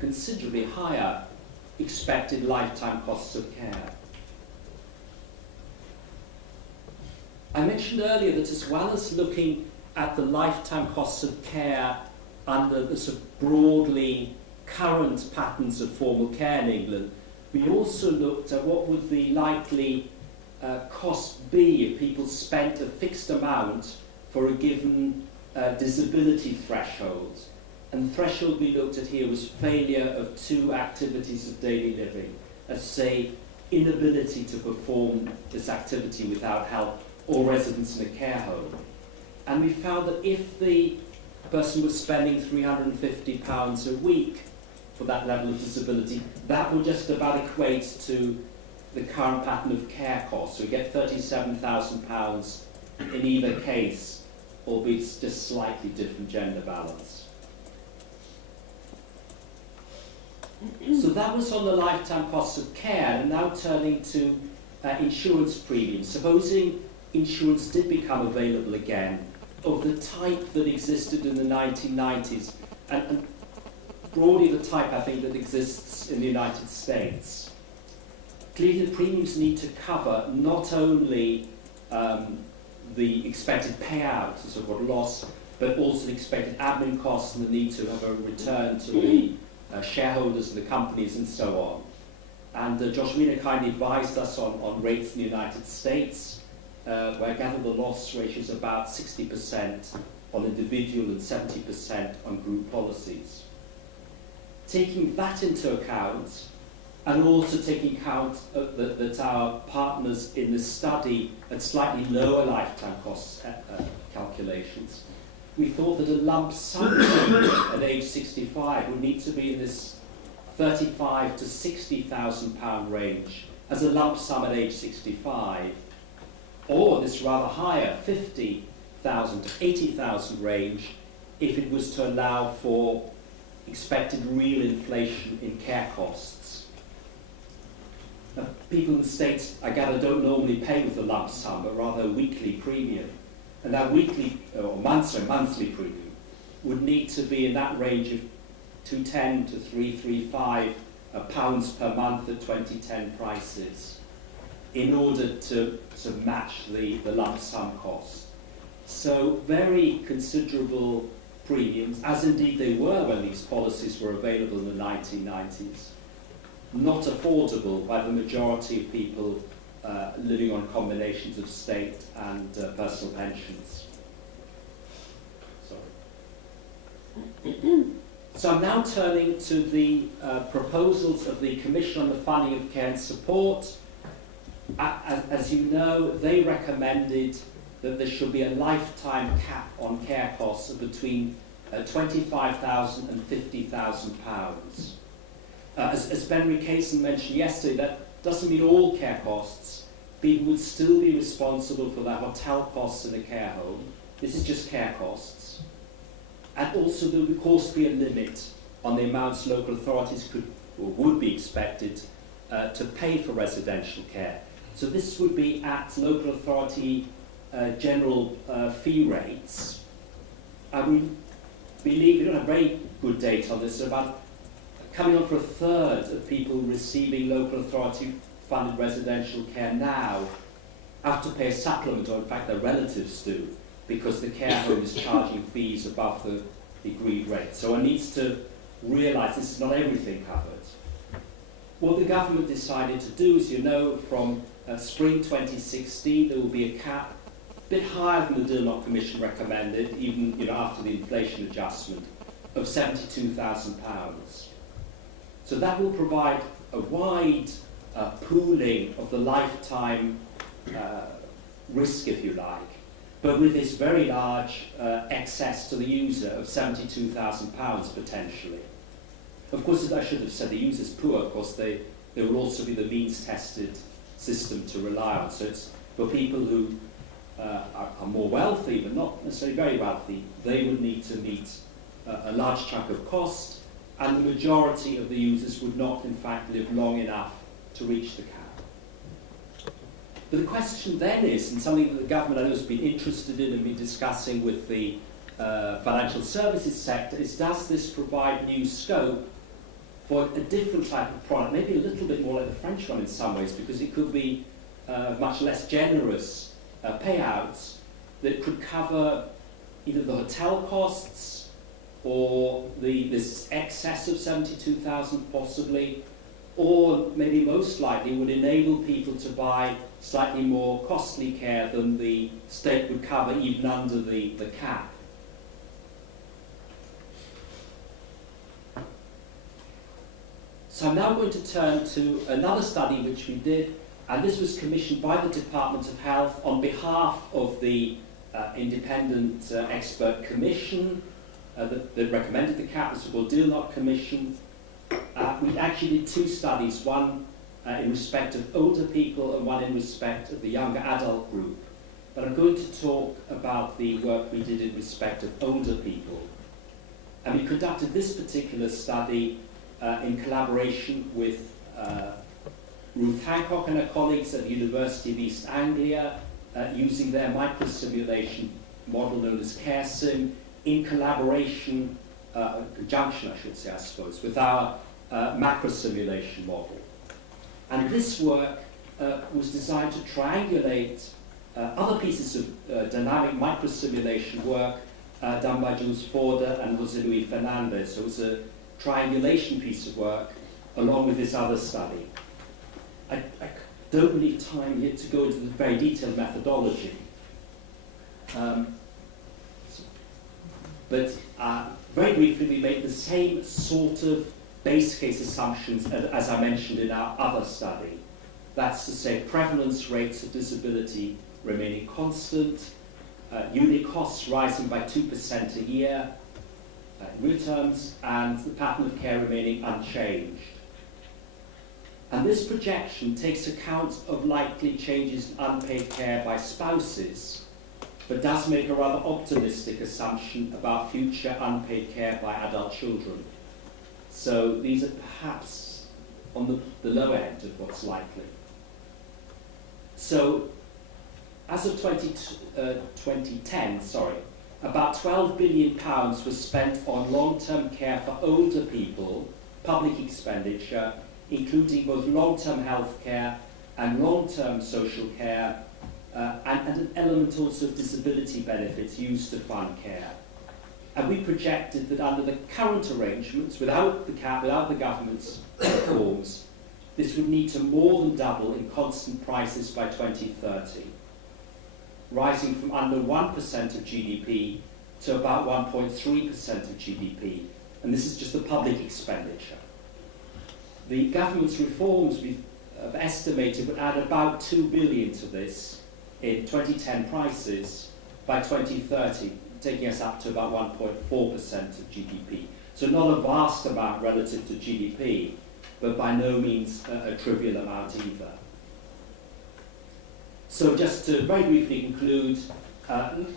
considerably higher expected lifetime costs of care. I mentioned earlier that as well as looking at the lifetime costs of care under the sort of broadly current patterns of formal care in England, we also looked at what would the likely cost be if people spent a fixed amount for a given disability threshold. And the threshold we looked at here was failure of 2 activities of daily living, as say inability to perform this activity without help, or residence in a care home. And we found that if the person was spending £350 a week for that level of disability, that would just about equate to the current pattern of care costs. So we get £37,000 in either case, albeit just slightly different gender balance. So that was on the lifetime costs of care, and now turning to insurance premiums. Supposing insurance did become available again, of the type that existed in the 1990s, and broadly the type, I think, that exists in the United States. Clearly, the premiums need to cover not only the expected payout, the so-called loss, but also the expected admin costs and the need to have a return to the shareholders and the companies and so on. And Josh Wiener kindly advised us on rates in the United States, where I gather the loss ratio is about 60% on individual and 70% on group policies. Taking that into account, and also taking account that our partners in the study had slightly lower lifetime costs calculations, we thought that a lump sum at age 65 would need to be in this 35 to 60,000 pound range as a lump sum at age 65, or this rather higher 50,000 to 80,000 range if it was to allow for expected real inflation in care costs. Now, people in the States, I gather, don't normally pay with a lump sum, but rather a weekly premium. And that weekly, or monthly premium would need to be in that range of 210 to 335 pounds per month at 2010 prices in order to match the lump sum cost. So very considerable premiums, as indeed they were when these policies were available in the 1990s, not affordable by the majority of people living on combinations of state and personal pensions. Sorry. So I'm now turning to the proposals of the Commission on the Funding of Care and Support. As you know, they recommended that there should be a lifetime cap on care costs of between £25,000 and £50,000. As Ben Rickason mentioned yesterday, that doesn't mean all care costs. People would still be responsible for their hotel costs in a care home. This is just care costs. And also there would, of course, be a limit on the amounts local authorities could or would be expected to pay for residential care. So this would be at local authority general fee rates. And we believe, we don't have very good data on this, about coming on for a third of people receiving local authority funded residential care now have to pay a supplement, or in fact their relatives do, because the care home is charging fees above the agreed rate. So one needs to realise this is not everything covered. What the government decided to do, as you know, from spring 2016, there will be a cap a bit higher than the Dillon Commission recommended, even after the inflation adjustment, of £72,000. So that will provide a wide pooling of the lifetime risk, if you like, but with this very large excess to the user of £72,000 potentially. Of course, I should have said the user's poor. Of course, there will also be the means-tested system to rely on. So it's for people who are more wealthy, but not necessarily very wealthy. They would need to meet a large chunk of cost, and the majority of the users would not, in fact, live long enough to reach the cap. But the question then is, and something that the government I know has been interested in and been discussing with the financial services sector, is does this provide new scope for a different type of product, maybe a little bit more like the French one in some ways, because it could be much less generous payouts that could cover either the hotel costs or this excess of 72,000 possibly, or maybe most likely would enable people to buy slightly more costly care than the state would cover even under the cap. So I'm now going to turn to another study which we did, and this was commissioned by the Department of Health on behalf of the independent expert commission that recommended the cap, the so-called Dillon Commission. We actually did two studies, one in respect of older people and one in respect of the younger adult group. But I'm going to talk about the work we did in respect of older people. And we conducted this particular study in collaboration with Ruth Hancock and her colleagues at the University of East Anglia, using their microsimulation model known as CareSim in collaboration, conjunction I should say, I suppose, with our macrosimulation model. And this work was designed to triangulate other pieces of dynamic microsimulation work done by Jules Forder and José Luis Fernandez. So it was a triangulation piece of work along with this other study. I don't need time here to go into the very detailed methodology. But very briefly, we made the same sort of base case assumptions as I mentioned in our other study. That's to say, prevalence rates of disability remaining constant, unit costs rising by 2% a year in real terms, and the pattern of care remaining unchanged. And this projection takes account of likely changes in unpaid care by spouses, but does make a rather optimistic assumption about future unpaid care by adult children. So these are perhaps on the lower end of what's likely. So as of 2010, about £12 billion was spent on long-term care for older people, public expenditure, including both long-term health care and long-term social care, and an element also of disability benefits used to fund care. And we projected that under the current arrangements, without the cap, without the government's reforms, this would need to more than double in constant prices by 2030, rising from under 1% of GDP to about 1.3% of GDP. And this is just the public expenditure. The government's reforms we've estimated would add about 2 billion to this in 2010 prices by 2030, taking us up to about 1.4% of GDP. So not a vast amount relative to GDP, but by no means a trivial amount either. So just to very briefly conclude,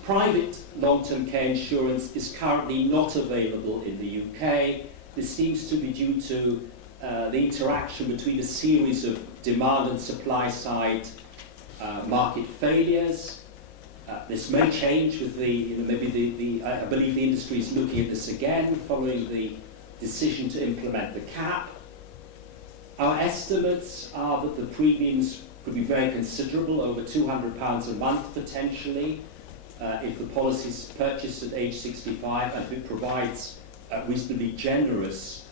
private long-term care insurance is currently not available in the UK. This seems to be due to the interaction between a series of demand and supply side market failures. This may change with I believe the industry is looking at this again following the decision to implement the cap. Our estimates are that the premiums could be very considerable, over £200 a month potentially, if the policy is purchased at age 65, and it provides reasonably generous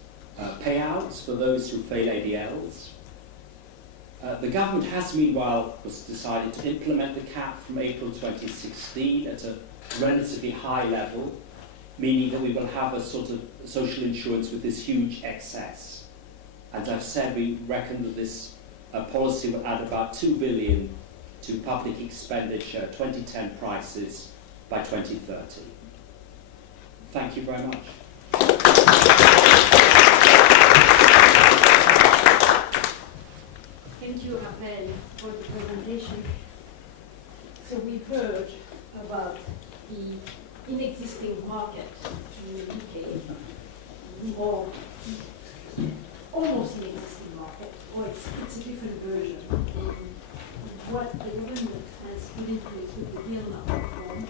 payouts for those who fail ADLs. The government has meanwhile decided to implement the cap from April 2016 at a relatively high level, meaning that we will have a sort of social insurance with this huge excess. As I've said, we reckon that this policy will add about 2 billion to public expenditure, 2010 prices by 2030. Thank you very much. Thank you, Raphael, for the presentation. So we've heard about the inexisting market in the UK, or almost inexisting market, or it's a different version. What the government has put in place with the deal now reform and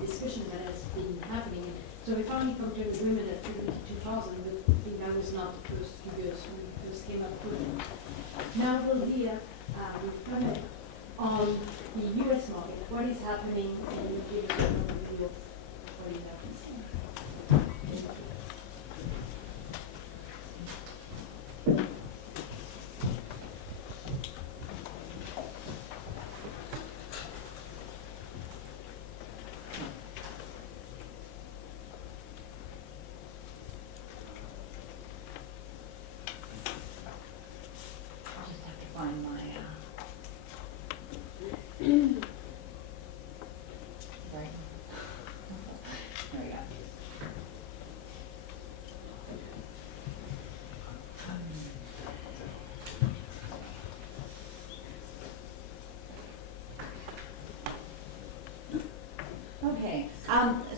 the discussion that has been happening. So we finally come to an agreement at 2000, but I think that was not the first figures when we first came up with them. Now we'll hear comment on the US market, what is happening, and give us an overview of what is happening.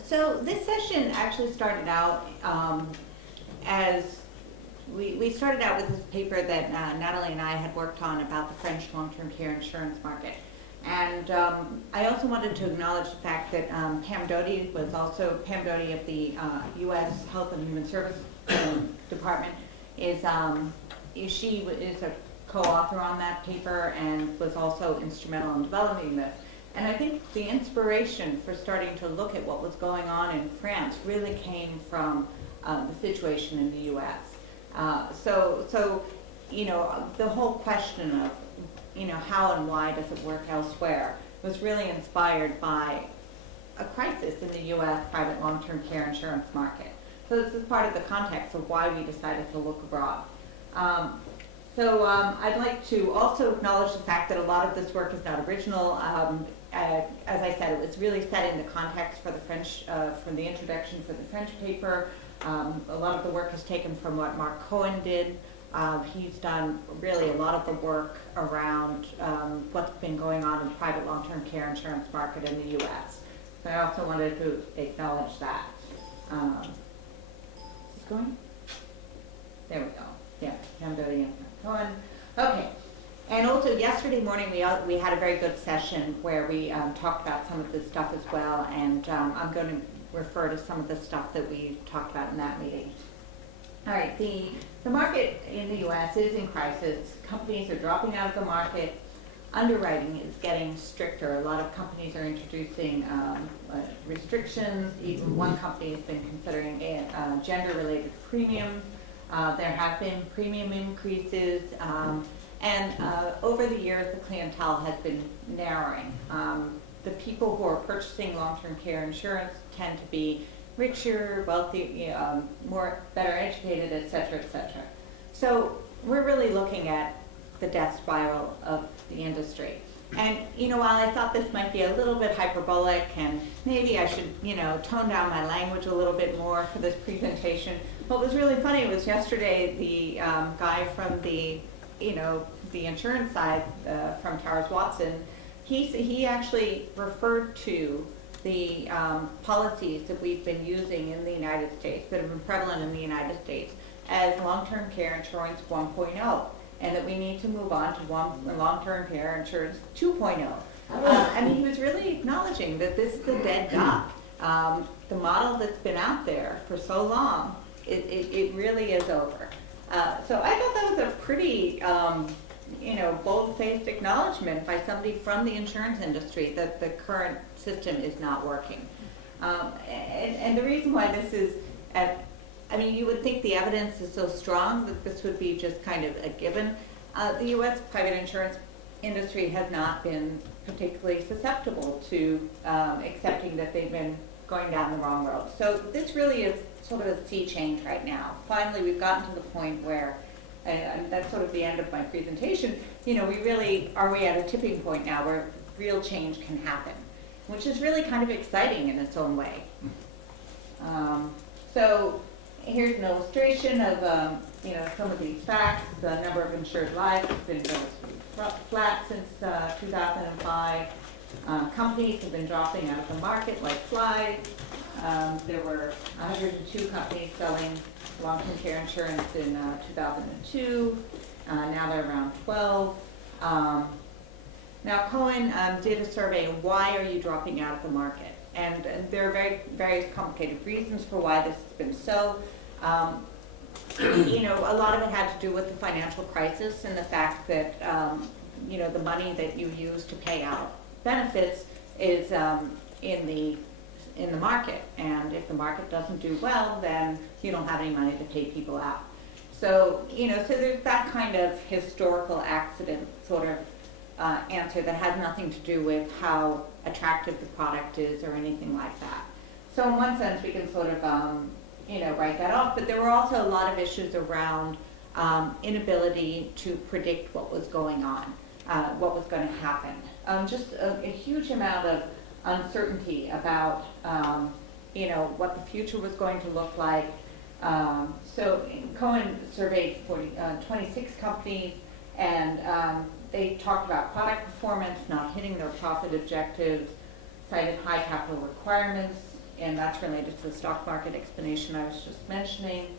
So this session actually started out as we started out with this paper that Nathalie and I had worked on about the French long-term care insurance market. And I also wanted to acknowledge the fact that Pam Doty of the U.S. Health and Human Service Department she is a co-author on that paper and was also instrumental in developing this. And I think the inspiration for starting to look at what was going on in France really came from the situation in the U.S. So the whole question of how and why does it work elsewhere was really inspired by a crisis in the U.S. private long-term care insurance market. So this is part of the context of why we decided to look abroad. I'd like to also acknowledge the fact that a lot of this work is not original. As I said, it was really set in the context for the French, from the introduction for the French paper. A lot of the work is taken from what Mark Cohen did. He's done really a lot of the work around what's been going on in the private long-term care insurance market in the U.S. So I also wanted to acknowledge that. Is this going? There we go. Yeah, Cambodia and Cohen. Okay. And also yesterday morning we had a very good session where we talked about some of this stuff as well, and I'm going to refer to some of the stuff that we talked about in that meeting. All right, the market in the U.S. is in crisis. Companies are dropping out of the market. Underwriting is getting stricter. A lot of companies are introducing restrictions. Even one company has been considering a gender-related premium. There have been premium increases. And over the years, the clientele has been narrowing. The people who are purchasing long-term care insurance tend to be richer, wealthy, better educated, et cetera, et cetera. So we're really looking at the death spiral of the industry. And, while I thought this might be a little bit hyperbolic and maybe I should, tone down my language a little bit more for this presentation, what was really funny was yesterday the guy from the insurance side from Towers Watson, he actually referred to the policies that we've been using in the United States, that have been prevalent in the United States, as long-term care insurance 1.0, and that we need to move on to long-term care insurance 2.0. He was really acknowledging that this is a dead duck. The model that's been out there for so long, it really is over. So I thought that was a pretty bold-faced acknowledgement by somebody from the insurance industry that the current system is not working. And the reason why this is, you would think the evidence is so strong that this would be just kind of a given. The U.S. private insurance industry has not been particularly susceptible to accepting that they've been going down the wrong road. So this really is sort of a sea change right now. Finally, we've gotten to the point where, and that's sort of the end of my presentation, we really, are we at a tipping point now where real change can happen, which is really kind of exciting in its own way. So here's an illustration of, some of these facts. The number of insured lives has been relatively flat since 2005. Companies have been dropping out of the market like flies. There were 102 companies selling long-term care insurance in 2002. Now they're around 12. Now Cohen did a survey, why are you dropping out of the market? And there are various complicated reasons for why this has been so. A lot of it had to do with the financial crisis and the fact that, the money that you use to pay out benefits is in the market, and if the market doesn't do well, then you don't have any money to pay people out. So so there's that kind of historical accident sort of answer that has nothing to do with how attractive the product is or anything like that. So in one sense, we can sort of write that off. But there were also a lot of issues around inability to predict what was going on, what was going to happen. Just a huge amount of uncertainty about, what the future was going to look like. So Cohen surveyed 26 companies, and they talked about product performance, not hitting their profit objectives, cited high capital requirements, and that's related to the stock market explanation I was just mentioning.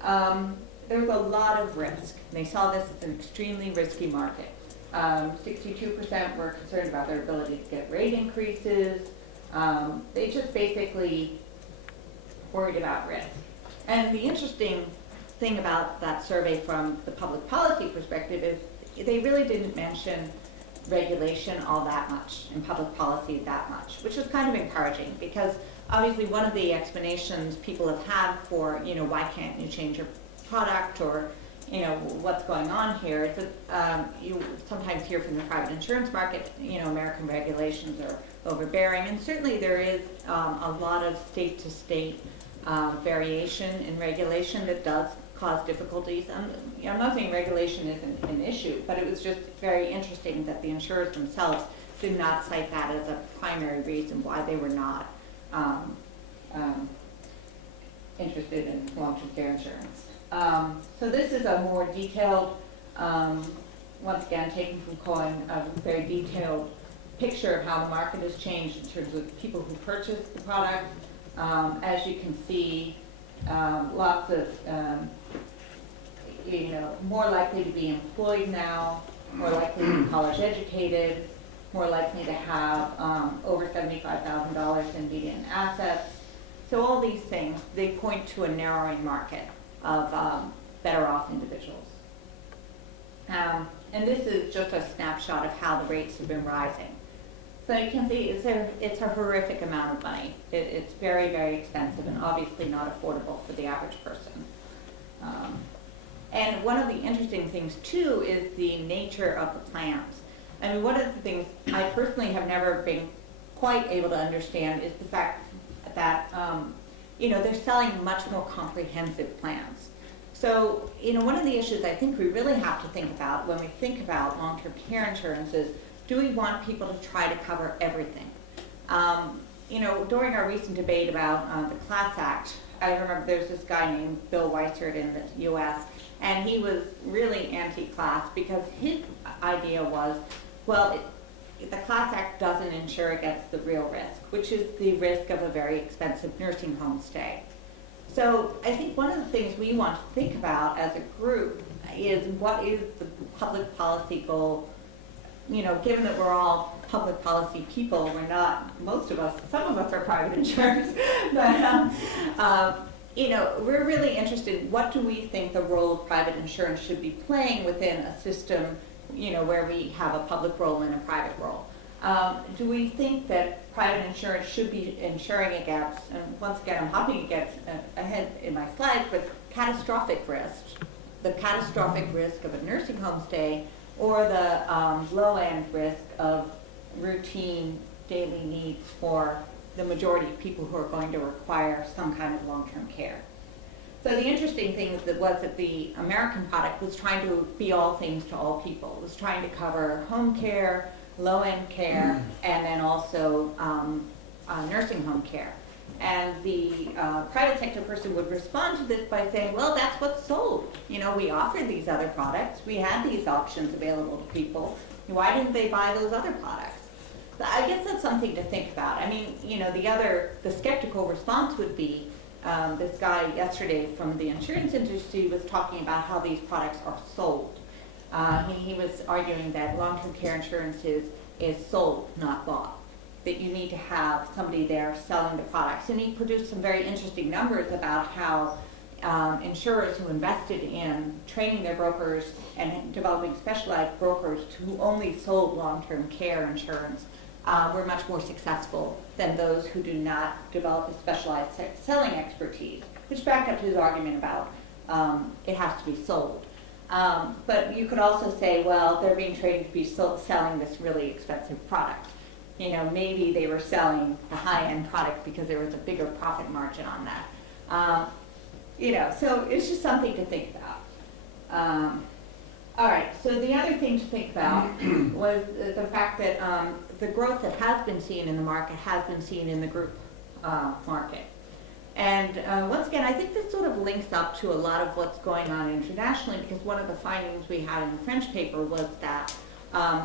There was a lot of risk. They saw this as an extremely risky market. 62% were concerned about their ability to get rate increases. They just basically worried about risk. And the interesting thing about that survey from the public policy perspective is they really didn't mention regulation all that much and public policy that much, which was kind of encouraging because obviously one of the explanations people have had for, why can't you change your product or, what's going on here is that you sometimes hear from the private insurance market, American regulations are overbearing, and certainly there is a lot of state to state variation in regulation that does cause difficulties. I'm not saying regulation isn't an issue, but it was just very interesting that the insurers themselves did not cite that as a primary reason why they were not interested in long-term care insurance. So this is a more detailed, once again taken from Cohen, a very detailed picture of how the market has changed in terms of people who purchase the product. As you can see, lots of, more likely to be employed now, more likely to be college educated, more likely to have over $75,000 in median assets. So all these things, they point to a narrowing market of better off individuals. And this is just a snapshot of how the rates have been rising. So you can see it's a horrific amount of money. It's very, very expensive and obviously not affordable for the average person. And one of the interesting things too is the nature of the plans. I mean, one of the things I personally have never been quite able to understand is the fact that, they're selling much more comprehensive plans. So, one of the issues I think we really have to think about when we think about long-term care insurance is, do we want people to try to cover everything? During our recent debate about the Class Act, I remember there's this guy named Bill Weissert in the U.S., and he was really anti-class because his idea was, well, the Class Act doesn't insure against the real risk, which is the risk of a very expensive nursing home stay. So I think one of the things we want to think about as a group is what is the public policy goal. Given that we're all public policy people, we're not, most of us, some of us are private insurers, but we're really interested in what do we think the role of private insurance should be playing within a system, where we have a public role and a private role. Do we think that private insurance should be insuring against, and once again, I'm hopping against ahead in my slides, but catastrophic risk, the catastrophic risk of a nursing home stay, or the low-end risk of routine daily needs for the majority of people who are going to require some kind of long-term care. So the interesting thing was that the American product was trying to be all things to all people. It was trying to cover home care, low-end care, and then also nursing home care. And the private sector person would respond to this by saying, well, that's what's sold. We offered these other products. We had these options available to people. Why didn't they buy those other products? So I guess that's something to think about. I mean, the skeptical response would be, this guy yesterday from the insurance industry was talking about how these products are sold. He was arguing that long-term care insurance is sold, not bought. That you need to have somebody there selling the products. And he produced some very interesting numbers about how insurers who invested in training their brokers and developing specialized brokers who only sold long-term care insurance were much more successful than those who do not develop a specialized selling expertise, which backed up his argument about it has to be sold. But you could also say, well, they're being trained to be selling this really expensive product. Maybe they were selling the high-end product because there was a bigger profit margin on that. So it's just something to think about. All right, so the other thing to think about was the fact that the growth that has been seen in the market has been seen in the group market. And once again, I think this sort of links up to a lot of what's going on internationally, because one of the findings we had in the French paper was that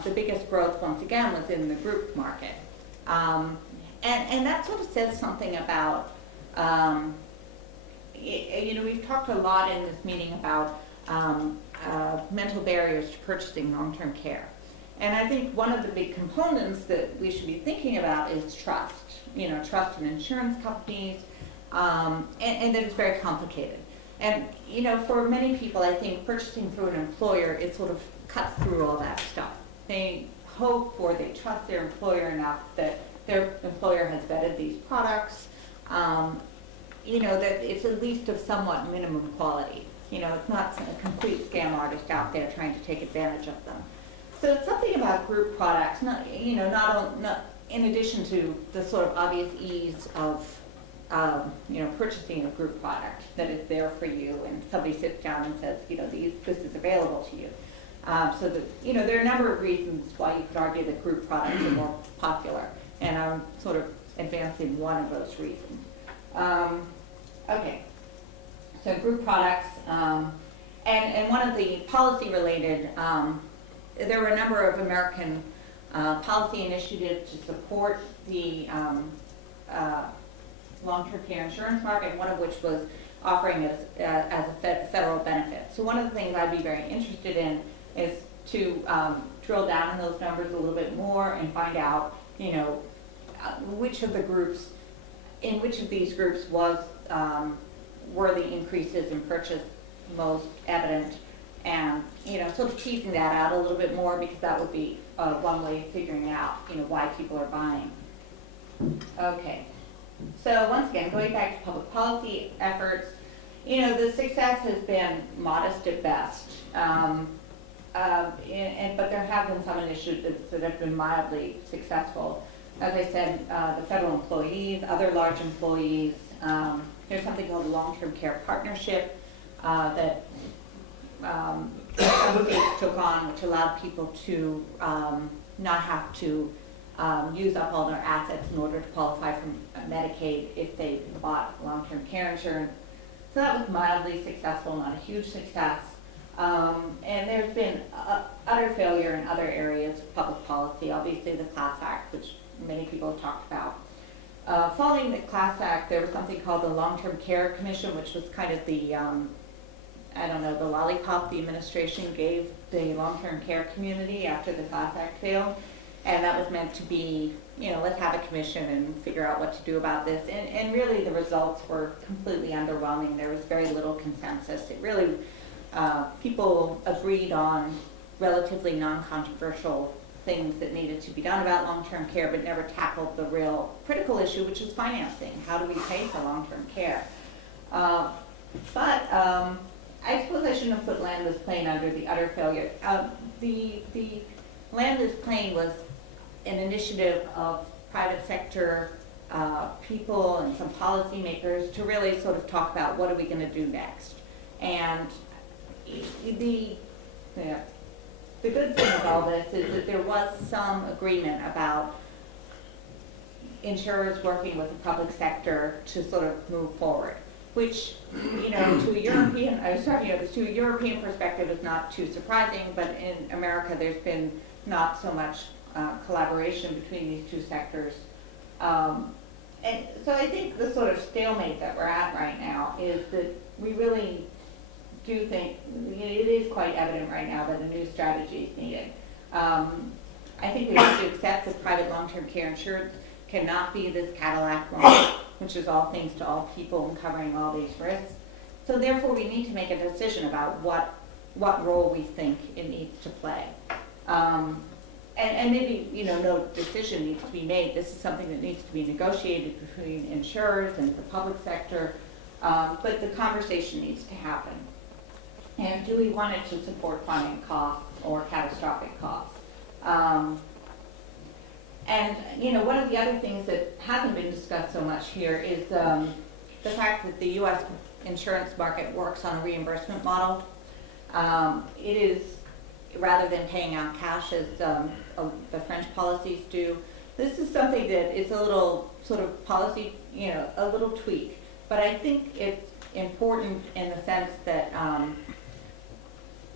the biggest growth, once again, was in the group market. And that sort of says something about, we've talked a lot in this meeting about mental barriers to purchasing long-term care. And I think one of the big components that we should be thinking about is trust. Trust in insurance companies, and that it's very complicated. And, for many people, I think purchasing through an employer, it sort of cuts through all that stuff. They hope or they trust their employer enough that their employer has vetted these products, that it's at least of somewhat minimum quality. It's not a complete scam artist out there trying to take advantage of them. So it's something about group products, not in addition to the sort of obvious ease of purchasing a group product that is there for you, and somebody sits down and says, this is available to you. So that, there are a number of reasons why you could argue that group products are more popular, and I'm sort of advancing one of those reasons. Okay, so group products, and one of the policy-related, there were a number of American policy initiatives to support the long-term care insurance market, one of which was offering as a federal benefit. So one of the things I'd be very interested in is to drill down in those numbers a little bit more and find out, which of these groups were the increases in purchase most evident, and sort of teasing that out a little bit more, because that would be one way of figuring out why people are buying. Okay, so once again, going back to public policy efforts, the success has been modest at best, but there have been some initiatives that have been mildly successful. As I said, the federal employees, other large employees, there's something called the Long-Term Care Partnership that some states took on, which allowed people to not have to use up all their assets in order to qualify for Medicaid if they bought long-term care insurance. So that was mildly successful, not a huge success. And there's been utter failure in other areas of public policy, obviously the Class Act, which many people have talked about. Following the Class Act, there was something called the Long-Term Care Commission, which was kind of the, the lollipop the administration gave the long-term care community after the Class Act failed. And that was meant to be, let's have a commission and figure out what to do about this. And really the results were completely underwhelming. There was very little consensus. It really, people agreed on relatively non-controversial things that needed to be done about long-term care, but never tackled the real critical issue, which is financing. How do we pay for long-term care? I suppose I shouldn't have put landless plane under the utter failure. The landless plane was an initiative of private sector people and some policymakers to really sort of talk about what are we going to do next. And the good thing of all this is that there was some agreement about insurers working with the public sector to sort of move forward, which, to a European perspective is not too surprising, but in America there's been not so much collaboration between these two sectors. And so I think the sort of stalemate that we're at right now is that we really do think it is quite evident right now that a new strategy is needed. I think we have to accept that private long-term care insurance cannot be this Cadillac model, which is all things to all people and covering all these risks. So therefore we need to make a decision about what role we think it needs to play. And maybe, no decision needs to be made. This is something that needs to be negotiated between insurers and the public sector, but the conversation needs to happen. And do we want it to support funding costs or catastrophic costs? One of the other things that hasn't been discussed so much here is the fact that the U.S. insurance market works on a reimbursement model. It is, rather than paying out cash as the French policies do, this is something that is a little sort of policy, a little tweak. But I think it's important in the sense that,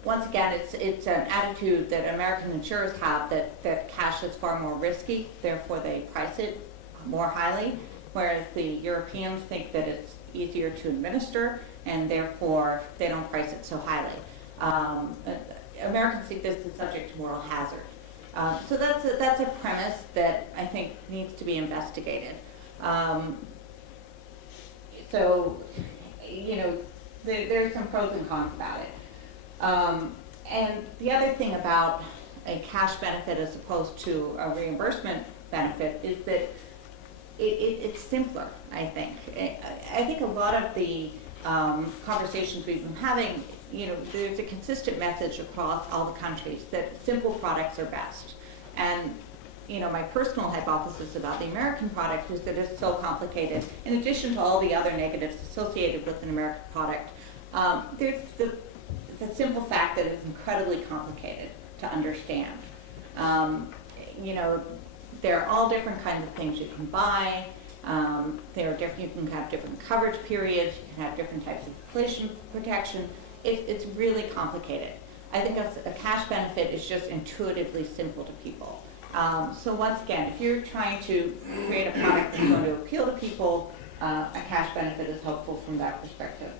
once again, it's an attitude that American insurers have that cash is far more risky, therefore they price it more highly, whereas the Europeans think that it's easier to administer and therefore they don't price it so highly. Americans think this is subject to moral hazard. So that's a premise that I think needs to be investigated. So, you know, there's some pros and cons about it. And the other thing about a cash benefit as opposed to a reimbursement benefit is that it's simpler, I think. I think a lot of the conversations we've been having, you know, there's a consistent message across all the countries that simple products are best. And, you know, my personal hypothesis about the American product is that it's so complicated. In addition to all the other negatives associated with an American product, there's the simple fact that it's incredibly complicated to understand. You know, there are all different kinds of things you can buy. There are different, you can have different coverage periods, you can have different types of inflation protection. It's really complicated. I think a cash benefit is just intuitively simple to people. So once again, if you're trying to create a product that's going to appeal to people, a cash benefit is helpful from that perspective.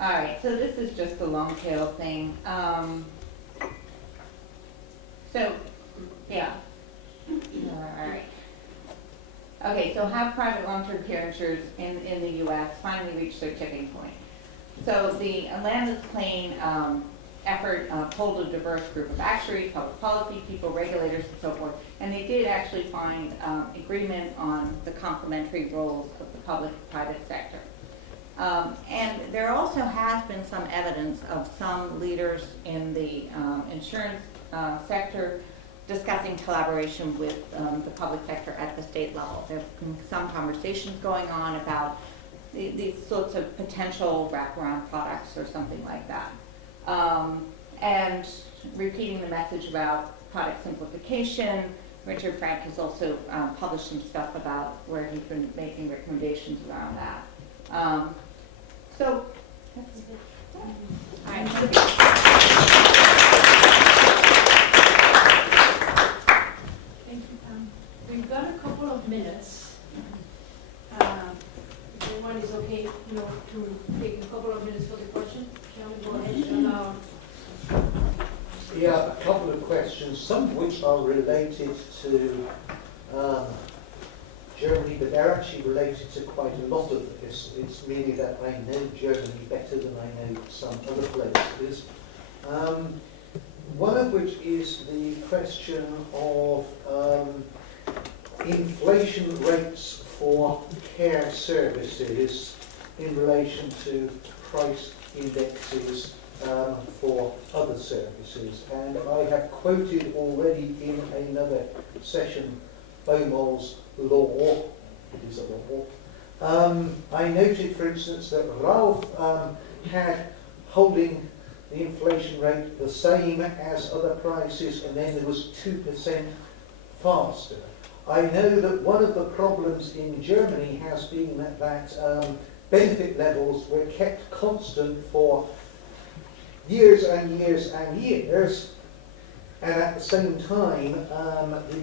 All right, so this is just the long tail thing. So, yeah. All right. Okay, so have private long-term care insurers in the U.S. finally reached their tipping point. So the Atlantis Plane effort polled a diverse group of actuaries, public policy people, regulators, and so forth, and they did actually find agreement on the complementary roles of the public and private sector. And there also has been some evidence of some leaders in the insurance sector discussing collaboration with the public sector at the state level. There have been some conversations going on about these sorts of potential wraparound products or something like that. And repeating the message about product simplification, Richard Frank has also published some stuff about where he's been making recommendations around that. So, that's it. All right, thank you, Pam. We've got a couple of minutes. If anyone is okay, you know, to take a couple of minutes for the question, shall we go ahead and allow? Yeah, a couple of questions, some of which are related to Germany, but they're actually related to quite a lot of this. It's merely that I know Germany better than I know some other places. One of which is the question of inflation rates for care services in relation to price indexes for other services. And I have quoted already in another session Beaumont's law. It is a law. I noted, for instance, that Ralph had holding the inflation rate the same as other prices, and then there was 2% faster. I know that one of the problems in Germany has been that benefit levels were kept constant for years and years and years, and at the same time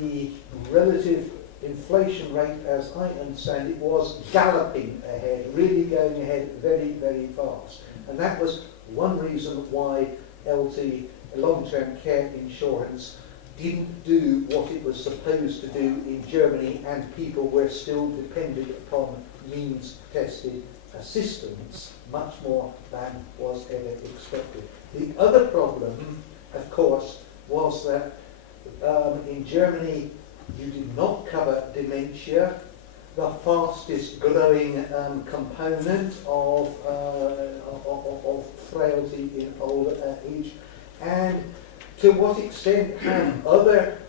the relative inflation rate, as I understand it, was galloping ahead, really going ahead very, very fast. And that was one reason why LT, long-term care insurance, didn't do what it was supposed to do in Germany, and people were still dependent upon means-tested assistance, much more than was ever expected. The other problem, of course, was that in Germany you did not cover dementia, the fastest growing component of frailty in older age, and to what extent have other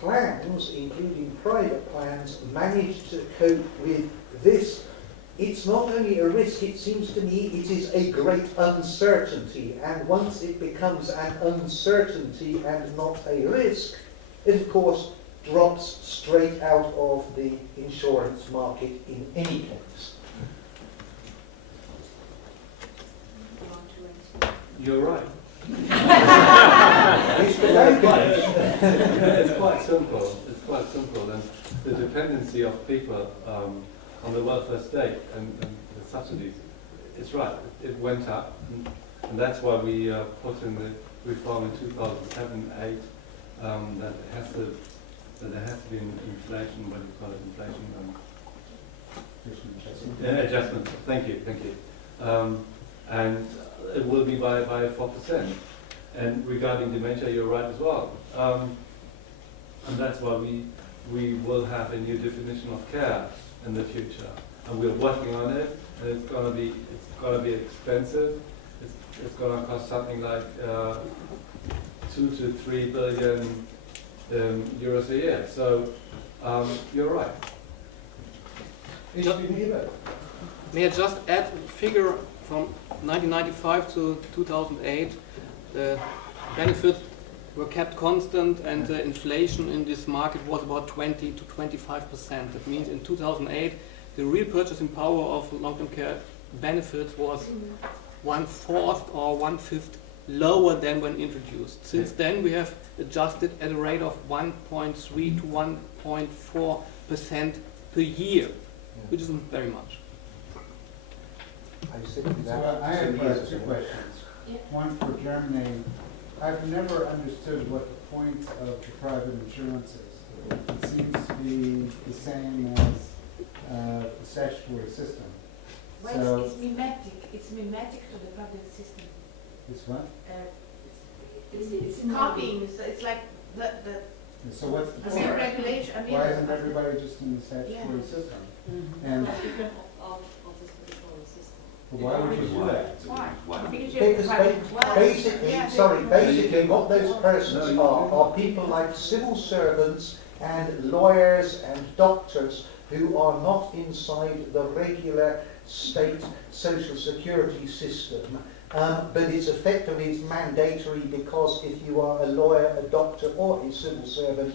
plans, including private plans, managed to cope with this? It's not only a risk, it seems to me it is a great uncertainty, and once it becomes an uncertainty and not a risk, it of course drops straight out of the insurance market in any case. You're right. It's quite simple. It's quite simple. And the dependency of people on the welfare state and the subsidies, it's right. It went up, and that's why we put in the reform in 2007-8 that there has to be an inflation, what do you call it, inflation? Adjustment. Thank you. And it will be by 4%. And regarding dementia, you're right as well. And that's why we will have a new definition of care in the future, and we're working on it. And it's gonna be expensive. It's gonna cost something like 2 to 3 billion euros a year. So you're right. May I just add a figure from 1995 to 2008? The benefits were kept constant, and the inflation in this market was about 20 to 25%. That means in 2008, the real purchasing power of long-term care benefits was 1/4 or 1/5 lower than when introduced. Since then, we have adjusted at a rate of 1.3 to 1.4% per year, which isn't very much. So I have two questions. One for Germany. I've never understood what the point of the private insurance is. It seems to be the same as the statutory system. Well, So it's mimetic. It's mimetic to the public system. it's what? It's copying. So it's like the So what's the same point? regulation. I mean, Why isn't everybody just in the statutory system? And why would you do that? why? Because Basically what those persons are people like civil servants and lawyers and doctors who are not inside the regular state social security system. But it's effectively mandatory, because if you are a lawyer, a doctor or a civil servant,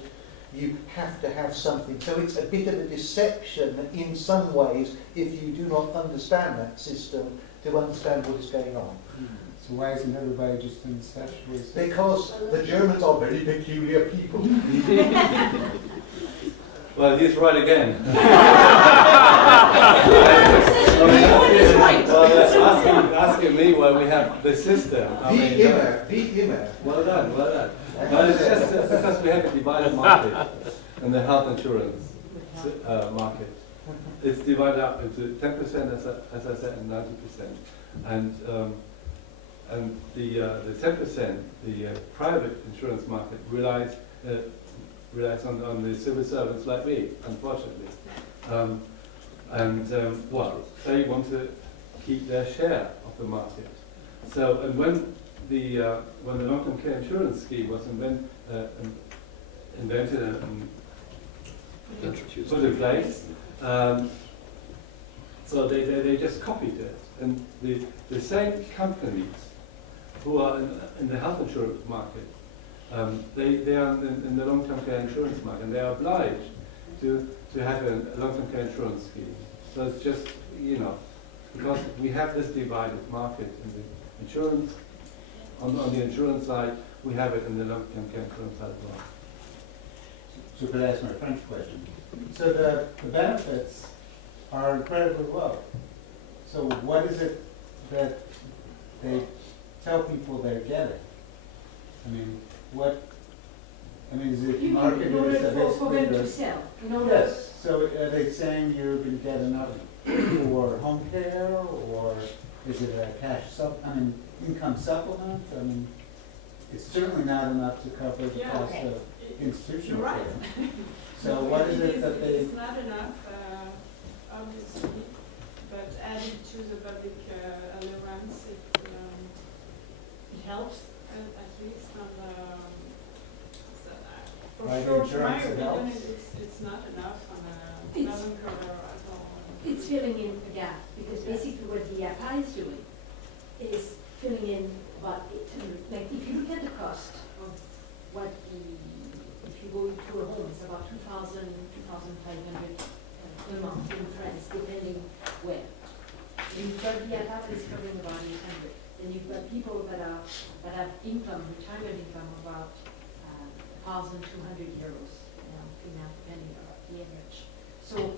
you have to have something. So it's a bit of a deception in some ways if you do not understand that system to understand what is going on. So why isn't everybody just in the statutory system? Because the Germans are very peculiar people. Well, he's right again. Well, they're asking me why we have the system. Wie immer. Well done. But it's just because we have a divided market in the health insurance market. It's divided up into 10%, as I said, and 90%. And the 10%, the private insurance market relies on the civil servants like me, unfortunately. Well, they want to keep their share of the market. So, and when the long-term care insurance scheme was invented and put in place, so they just copied it. And the same companies who are in the health insurance market, they are in the long-term care insurance market, and they are obliged to have a long-term care insurance scheme. So it's just, because we have this divided market in the insurance, on the insurance side, we have it in the long-term care insurance side as well. So could I ask my French question? So the benefits are incredibly low. So what is it that they tell people they're getting? Is it marketed in order as for them to sell. Yes. So are they saying you're going to get enough for home care, or is it a cash income supplement? It's certainly not enough to cover the cost of institutional care. So what is it that they? It's not enough, obviously, but added to the public allowance, it helps at least. For Private sure, insurance, my it opinion, helps. it's not enough on a It's- non-cover at all. It's filling in a gap, because basically what the IAPA is doing is filling in about 800. Like if you look at the cost of if you go into a home, it's about 2,000, 2,500 per month in France, depending where. You've got the IAPA is covering about 800. Then you've got people that have income, retirement income of about 1,200 euros, depending on the average. So